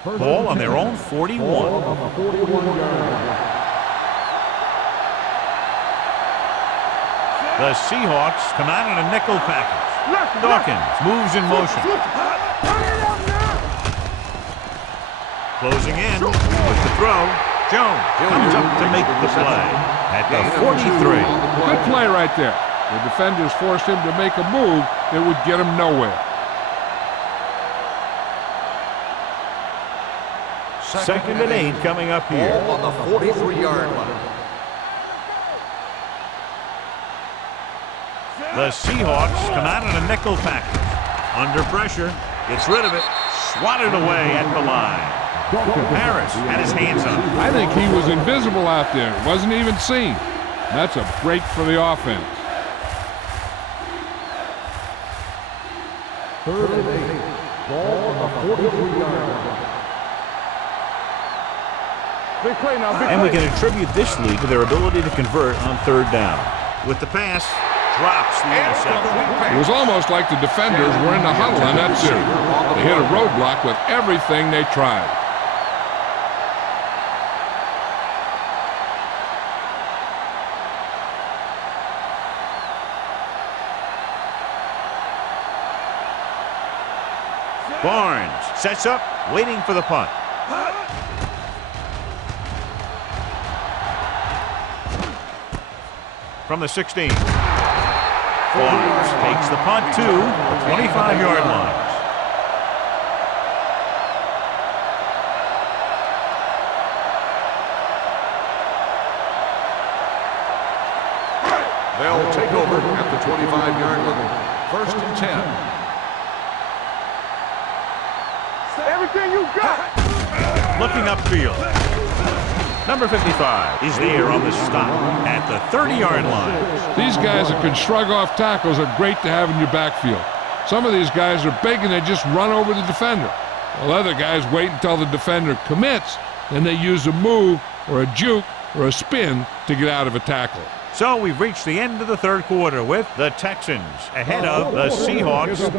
Ball on their own 41. The Seahawks come out in a nickel package. Dawkins moves in motion. Closing in with the throw. Jones comes up to make the play at the 43. Good play right there. The defenders forced him to make a move that would get him nowhere. Second and 8 coming up here. Ball on the 43-yard line. The Seahawks come out in a nickel package. Under pressure. Gets rid of it. Swatted away at the line. Harris had his hands on it. I think he was invisible out there. Wasn't even seen. That's a break for the offense. Third and 8. Ball on the 43-yard line. Big play now, big And we play. can attribute this lead to their ability to convert on third down. With the pass, drops the interception. It was almost like the defenders were in the huddle on that series. They hit a roadblock with everything they tried. Barnes sets up, waiting for the punt. From the 16. Barnes takes the punt to the 25-yard line. They'll take over at the 25-yard line. First and 10. Everything you got. Looking upfield. Number 55 is there on the stop at the 30-yard line. These guys that can shrug off tackles are great to have in your backfield. Some of these guys are big and they just run over the defender. While other guys wait until the defender commits, then they use a move or a juke or a spin to get out of a tackle. So we've reached the end of the third quarter with the Texans ahead of the Seahawks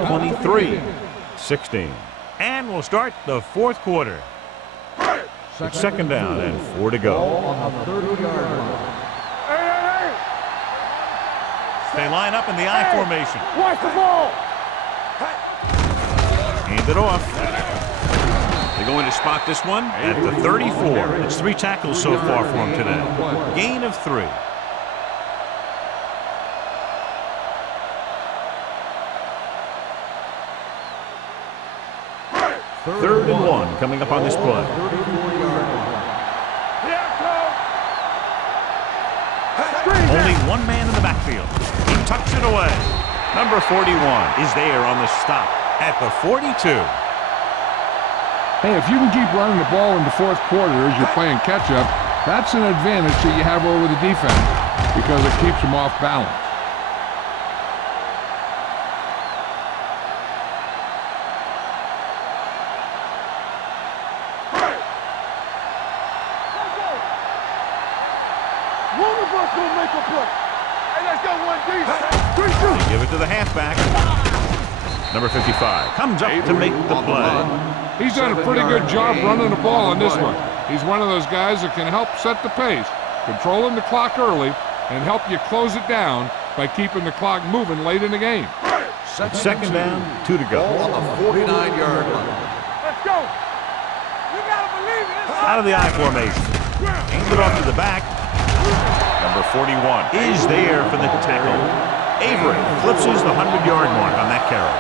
23-16. And we'll start the fourth quarter. It's second down and 4 to go. On the 30-yard line. Hey. They line up in the I formation. Watch the ball. Hand it off. They're going to spot this one at the 34. It's 3 tackles so far for him today. Gain of 3. Third and 1 coming up on this play. Only one man in the backfield. He tucks it away. Number 41 is there on the stop at the 42. Hey, if you can keep running the ball in the fourth quarter as you're playing catch-up, that's an advantage that you have over the defense because it keeps them off balance. One of us will make a play. Hey, let's go 1D. They give it to the halfback. Number 55 comes up to make the play. He's done a pretty good job running the ball on this one. He's one of those guys that can help set the pace, controlling the clock early, and help you close it down by keeping the clock moving late in the game. It's second down, 2 to go. Ball on the 49-yard line. Let's go. You gotta believe it. Out of the I formation. Hands it off to the back. Number 41 is there for the tackle. Avery eclipses the 100-yard mark on that carry.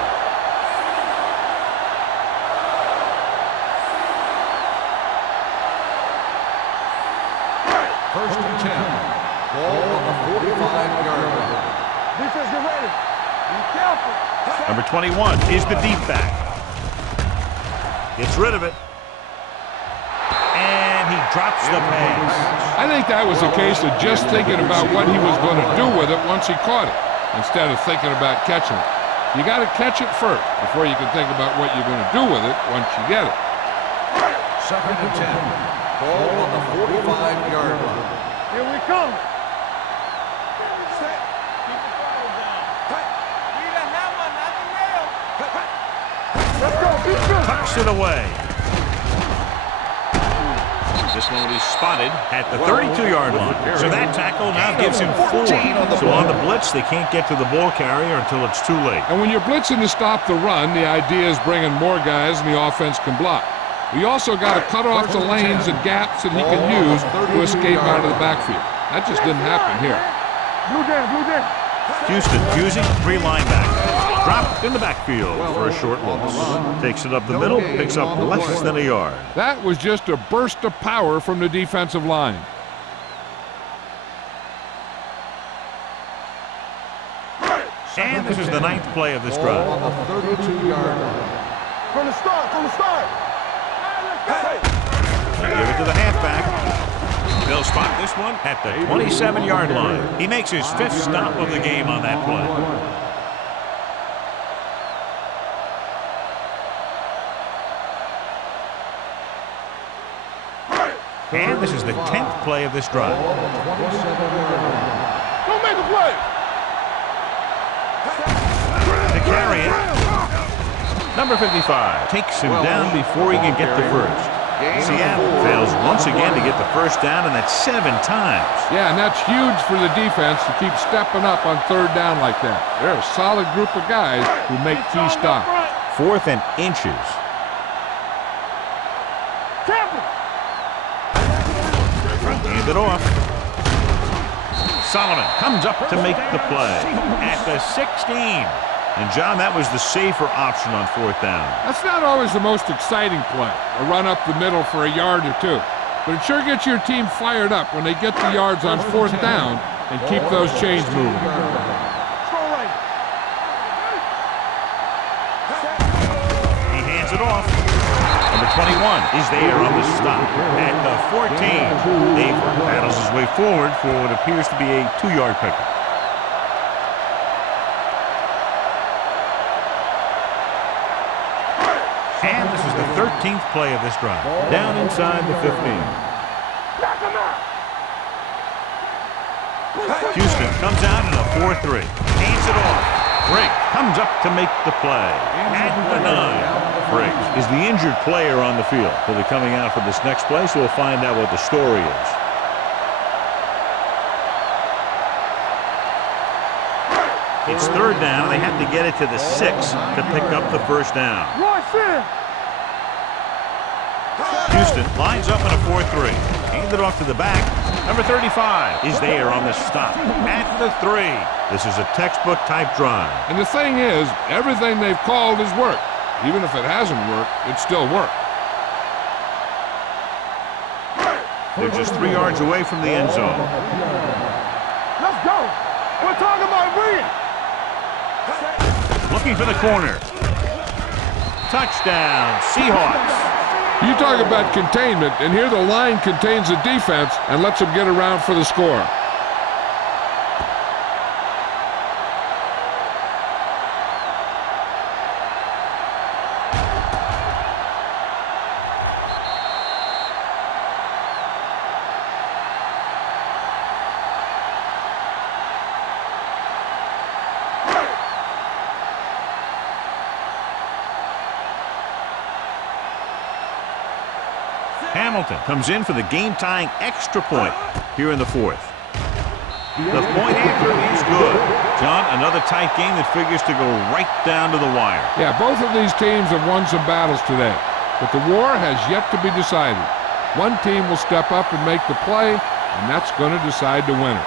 First and 10. Ball on the 45-yard line. Defense, get ready. Be careful. Number 21 is the deep back. Gets rid of it. And he drops the pass. I think that was a case of just thinking about what he was going to do with it once he caught it, instead of thinking about catching it. You got to catch it first before you can think about what you're going to do with it once you get it. Second and 10. Ball on the 45-yard line. Here we come. Set. Keep the throttle down. Need a hammer, not the nail. Let's go. Be good. Tucks it away. This one will be spotted at the 32-yard line. So that tackle now gives him 4. So on the blitz, they can't get to the ball carrier until it's too late. And when you're blitzing to stop the run, the idea is bringing more guys than the offense can block. We also got to cut off the lanes and gaps that he can use to escape out of the backfield. That just didn't happen here. Blue down. Houston using 3 linebackers. Dropped in the backfield for a short loss. Takes it up the middle, picks up less than a yard. That was just a burst of power from the defensive line. And this is the 9th play of this drive. On the 32-yard line. From the start. They give it to the halfback. They'll spot this one at the 27-yard line. He makes his 5th stop of the game on that play. And this is the 10th play of this drive. Don't make a play. To carry it, number 55 takes him down before he can get the first. Seattle fails once again to get the first down, and that's 7 times. Yeah, and that's huge for the defense to keep stepping up on 3rd down like that. They're a solid group of guys who make key stops. 4th and inches. Hand it off. Solomon comes up to make the play at the 16. And, John, that was the safer option on 4th down. That's not always the most exciting play, a run up the middle for a yard or 2. But it sure gets your team fired up when they get the yards on 4th down and keep those chains moving. He hands it off. Number 21 is there on the stop at the 14. Dave battles his way forward for what appears to be a 2-yard pickup. And this is the 13th play of this drive. Down inside the 15. Houston comes out in a 4-3. Hands it off. Briggs comes up to make the play. At the 9. Briggs is the injured player on the field. He'll be coming out for this next play, so we'll find out what the story is. It's 3rd down. They have to get it to the 6 to pick up the first down. Houston lines up in a 4-3. Handed off to the back. Number 35 is there on the stop at the 3. This is a textbook type drive. And the thing is, everything they've called has worked. Even if it hasn't worked, it still worked. They're just 3 yards away from the end zone. Let's go. We're talking about bringing. Looking for the corner. Touchdown, Seahawks. You talk about containment, and here the line contains the defense and lets them get around for the score. Hamilton comes in for the game-tying extra point here in the 4th. The point after is good. John, another tight game that figures to go right down to the wire. Yeah, both of these teams have won some battles today, but the war has yet to be decided. One team will step up and make the play, and that's going to decide the winner.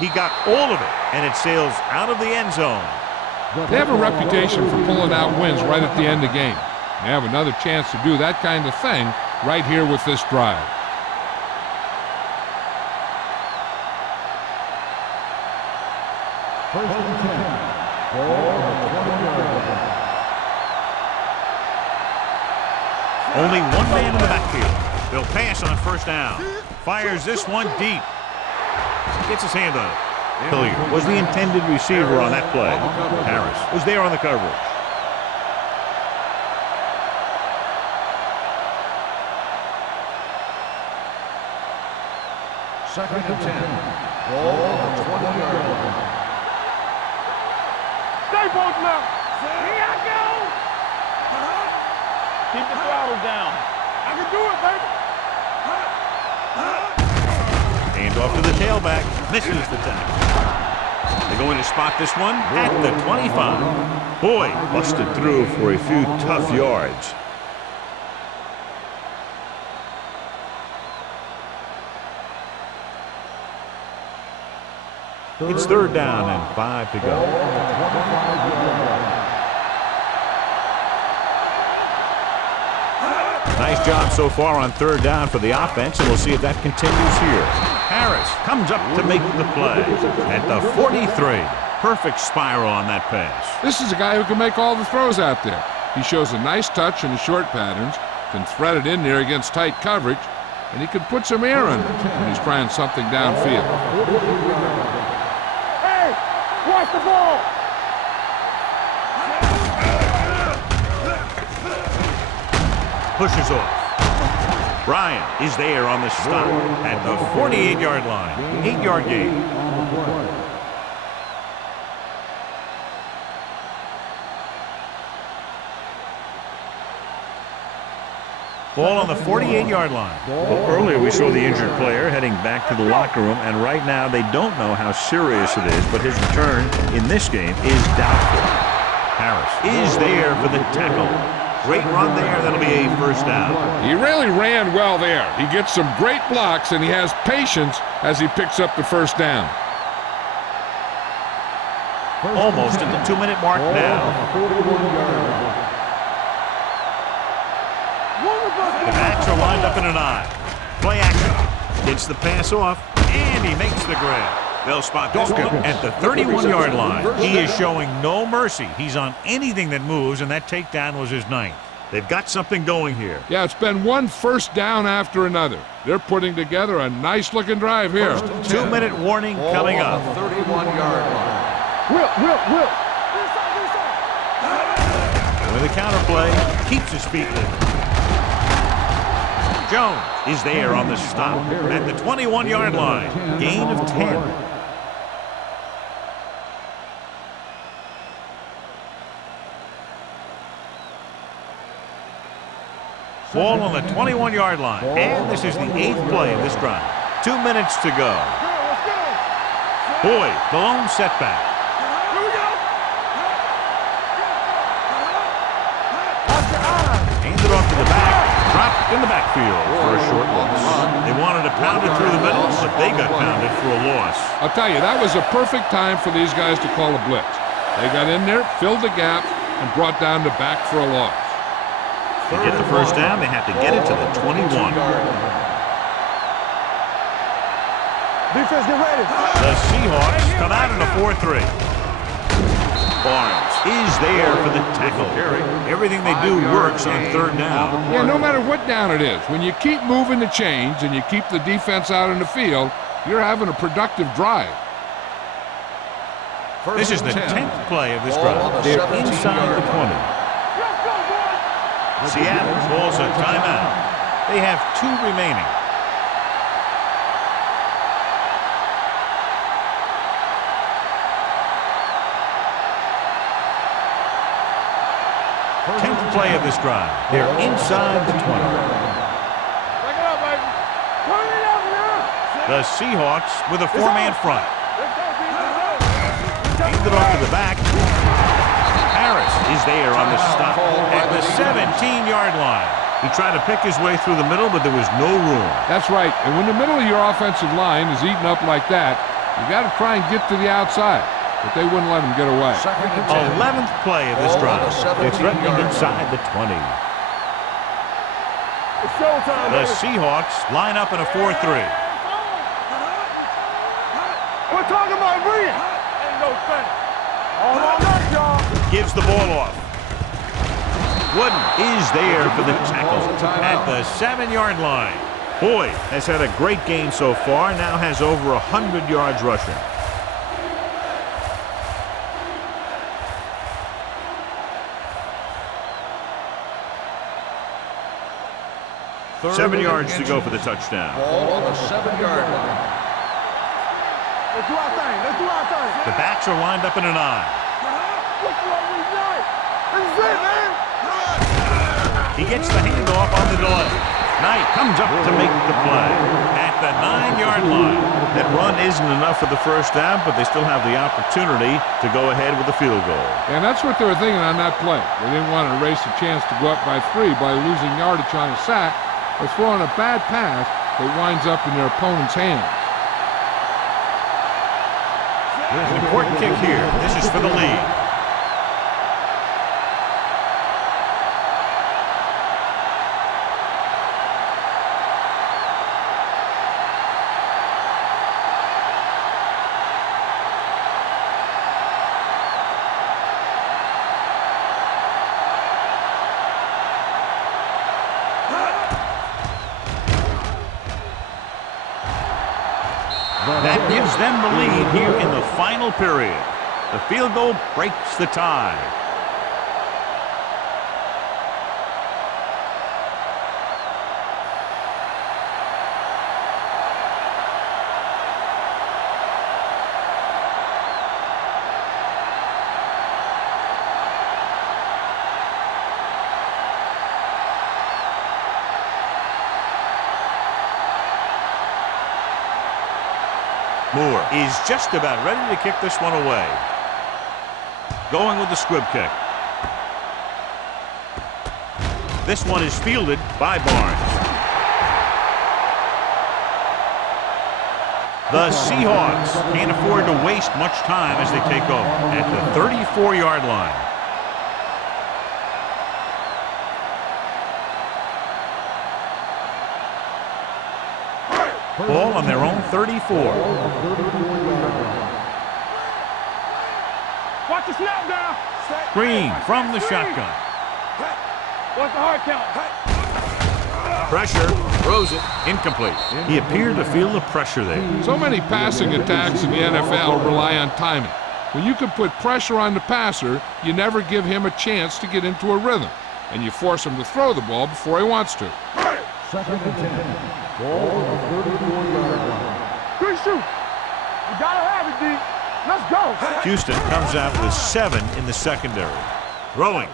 He got all of it, and it sails out of the end zone. They have a reputation for pulling out wins right at the end of the game. They have another chance to do that kind of thing right here with this drive. Only one man in the backfield. They'll pass on 1st down. Fires this one deep. Gets his hand on it. Hilliard was the intended receiver on that play. Harris was there on the coverage. Second and 10. Ball on the 20-yard line. Stay both now. Here I go. Keep the throttle down. I can do it, baby. Hand off to the tailback. Misses the tackle. They're going to spot this one at the 25. Boy, busted through for a few tough yards. It's third down and 5 to go. Nice job so far on third down for the offense, and we'll see if that continues here. Harris comes up to make the play at the 43. Perfect spiral on that pass. This is a guy who can make all the throws out there. He shows a nice touch in the short patterns, can thread it in there against tight coverage, and he can put some air in it when he's trying something downfield. Watch the ball! Pushes off. Bryant is there on the stop at the 48-yard line. 8-yard gain. Ball on the 48-yard line. Well, earlier we saw the injured player heading back to the locker room, and right now they don't know how serious it is, but his return in this game is doubtful. Harris is there for the tackle. Great run there. That'll be a first down. He really ran well there. He gets some great blocks, and he has patience as he picks up the first down. Almost at the 2-minute mark now. The backs are lined up in an eye. Play action. Gets the pass off, and he makes the grab. They'll spot this one at the 31-yard line. He is showing no mercy. He's on anything that moves, and that takedown was his 9th. They've got something going here. Yeah, it's been one first down after another. They're putting together a nice-looking drive here. 2-minute warning coming up. 31-yard line. Will. With a counter play, keeps his feet moving. Jones is there on the stop at the 21-yard line. Gain of 10. Ball on the 21-yard line. And this is the 8th play of this drive. 2 minutes to go. Boyd, the lone setback. Handed off to the back. Dropped in the backfield for a short loss. They wanted to pound it through the middle, but they got pounded for a loss. I'll tell you, that was a perfect time for these guys to call a blitz. They got in there, filled the gap, and brought down the back for a loss. To get the first down, they have to get it to the 21. Defense, get ready. The Seahawks come out in a 4-3. Barnes is there for the tackle. Everything they do works on third down. Yeah, no matter what down it is, when you keep moving the chains and you keep the defense out in the field, you're having a productive drive. This is the 10th play of this drive. They're inside the 20. Seattle calls a timeout. They have 2 remaining. Play of this drive. They're inside the 20. Back it up, baby. Turn it up now. The Seahawks with a 4-man front. Handed off to the back. Harris is there on the stop at the 17-yard line. He tried to pick his way through the middle, but there was no room. That's right. And when the middle of your offensive line is eaten up like that, you got to try and get to the outside. But they wouldn't let him get away. 11th play of this drive. They're threatening inside the 20. It's showtime, The baby. Seahawks line up in a 4-3. We're talking about Rhea. Ain't no thing. All on that, y'all. Gives the ball off. Wooden is there for the tackle at the 7-yard line. Boyd has had a great game so far, now has over 100 yards rushing. 7 yards to go for the touchdown. Ball on the 7-yard line. Let's do our thing. Let's do our thing. The backs are lined up in an I. What's what we like? This is it, man. He gets the handoff on the delay. Knight comes up to make the play at the 9-yard line. That run isn't enough for the first down, but they still have the opportunity to go ahead with a field goal. And that's what they were thinking on that play. They didn't want to erase the chance to go up by 3 by losing yardage on a sack or throwing a bad pass that winds up in their opponent's hands. An important kick here. This is for the lead. That gives them the lead here in the final period. The field goal breaks the tie. Moore is just about ready to kick this one away. Going with the squib kick. This one is fielded by Barnes. The Seahawks can't afford to waste much time as they take over at the 34-yard line. Ball on their own 34. Watch the snap down. Green from the shotgun. What's the hard count? Pressure. Throws it. Incomplete. He appeared to feel the pressure there. So many passing attacks in the NFL rely on timing. When you can put pressure on the passer, you never give him a chance to get into a rhythm, and you force him to throw the ball before he wants to. Second and 10. Ball on the 34-yard line. Good shoot. You gotta have it, D. Let's go. Houston comes out with 7 in the secondary. Throwing.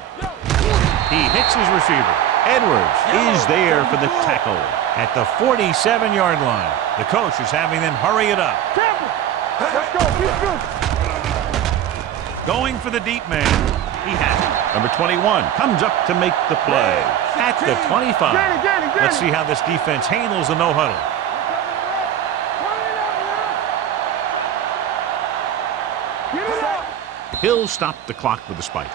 He hits his receiver. Edwards is there for the tackle at the 47-yard line. The coach is having them hurry it up. Tampa. Let's go. Keep good. Going for the deep man. He has it. Number 21 comes up to make the play at the 25. Let's see how this defense handles the no-huddle. He'll stop the clock with a spike.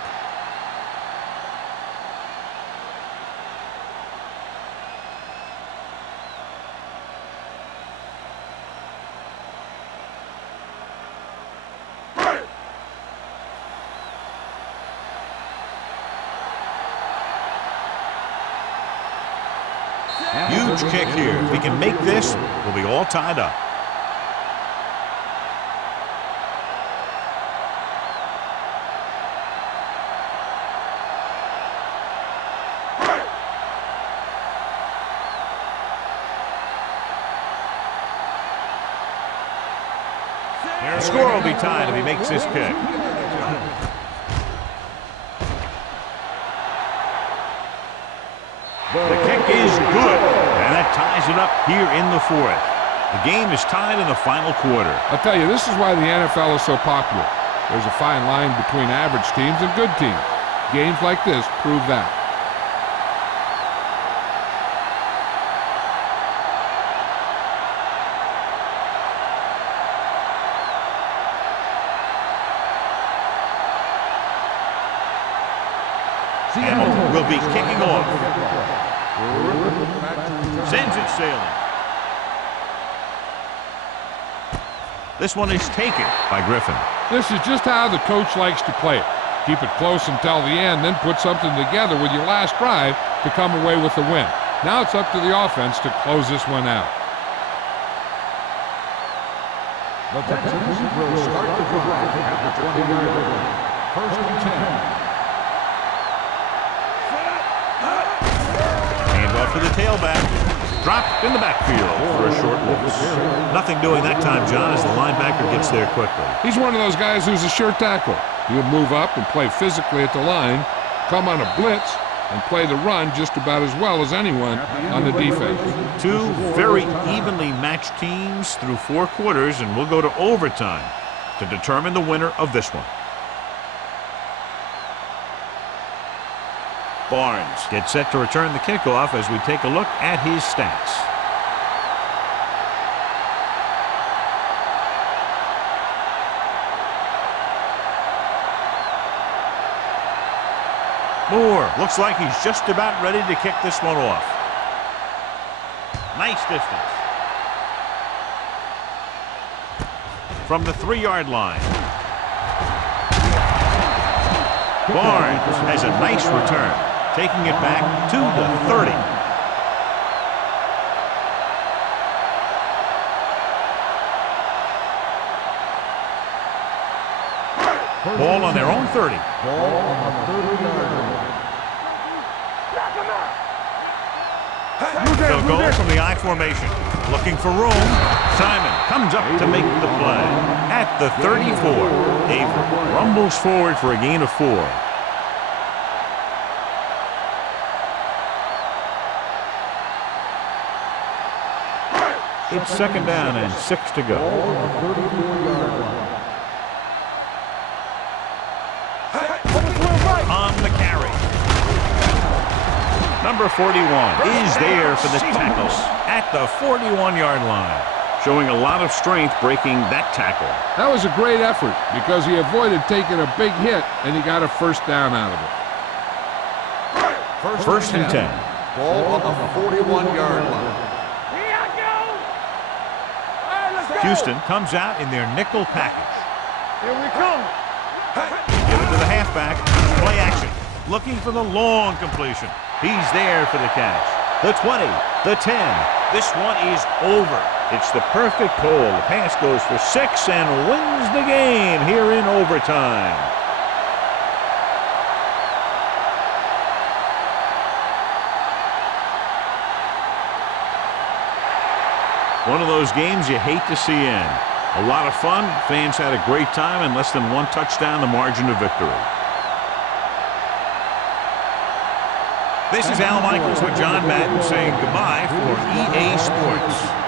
Huge kick here. If we can make this, we'll be all tied up. The score will be tied if he makes this kick. The kick is good, and that ties it up here in the 4th. The game is tied in the final quarter. I'll tell you, this is why the NFL is so popular. There's a fine line between average teams and good teams. Games like this prove that. Hamilton will be kicking off. Sends it sailing. This one is taken by Griffin. This is just how the coach likes to play it. Keep it close until the end, then put something together with your last drive to come away with the win. Now it's up to the offense to close this one out. The Texans will start the drive at the 20-yard line. First and 10. handoff for the tailback. Dropped in the backfield for a short loss. Nothing doing that time, John, as the linebacker gets there quickly. He's one of those guys who's a sure tackle. He'll move up and play physically at the line, come on a blitz, and play the run just about as well as anyone on the defense. Two very evenly matched teams through 4 quarters, and we'll go to overtime to determine the winner of this one. Barnes gets set to return the kickoff as we take a look at his stats. Moore looks like he's just about ready to kick this one off. Nice distance. From the 3-yard line. Barnes has a nice return, taking it back to the 30. Ball on their own 30. Ball on the 30-yard line. They'll go from the I formation. Looking for room. Simon comes up to make the play. At the 34, Avery rumbles forward for a gain of 4. It's 2nd down and 6 to go. Ball on the 34-yard line. On the carry. Number 41 is there for the tackle at the 41-yard line. Showing a lot of strength breaking that tackle. That was a great effort because he avoided taking a big hit and he got a first down out of it. First and 10. Ball on the 41-yard line. Houston comes out in their nickel package. Here we come. Give it to the halfback. Play action. Looking for the long completion. He's there for the catch. The 20, the 10. This one is over. It's the perfect hole. The pass goes for 6 and wins the game here in overtime. One of those games you hate to see end. A lot of fun. Fans had a great time, and less than 1 touchdown the margin of victory. This is Al Michaels with John Madden saying goodbye for EA Sports.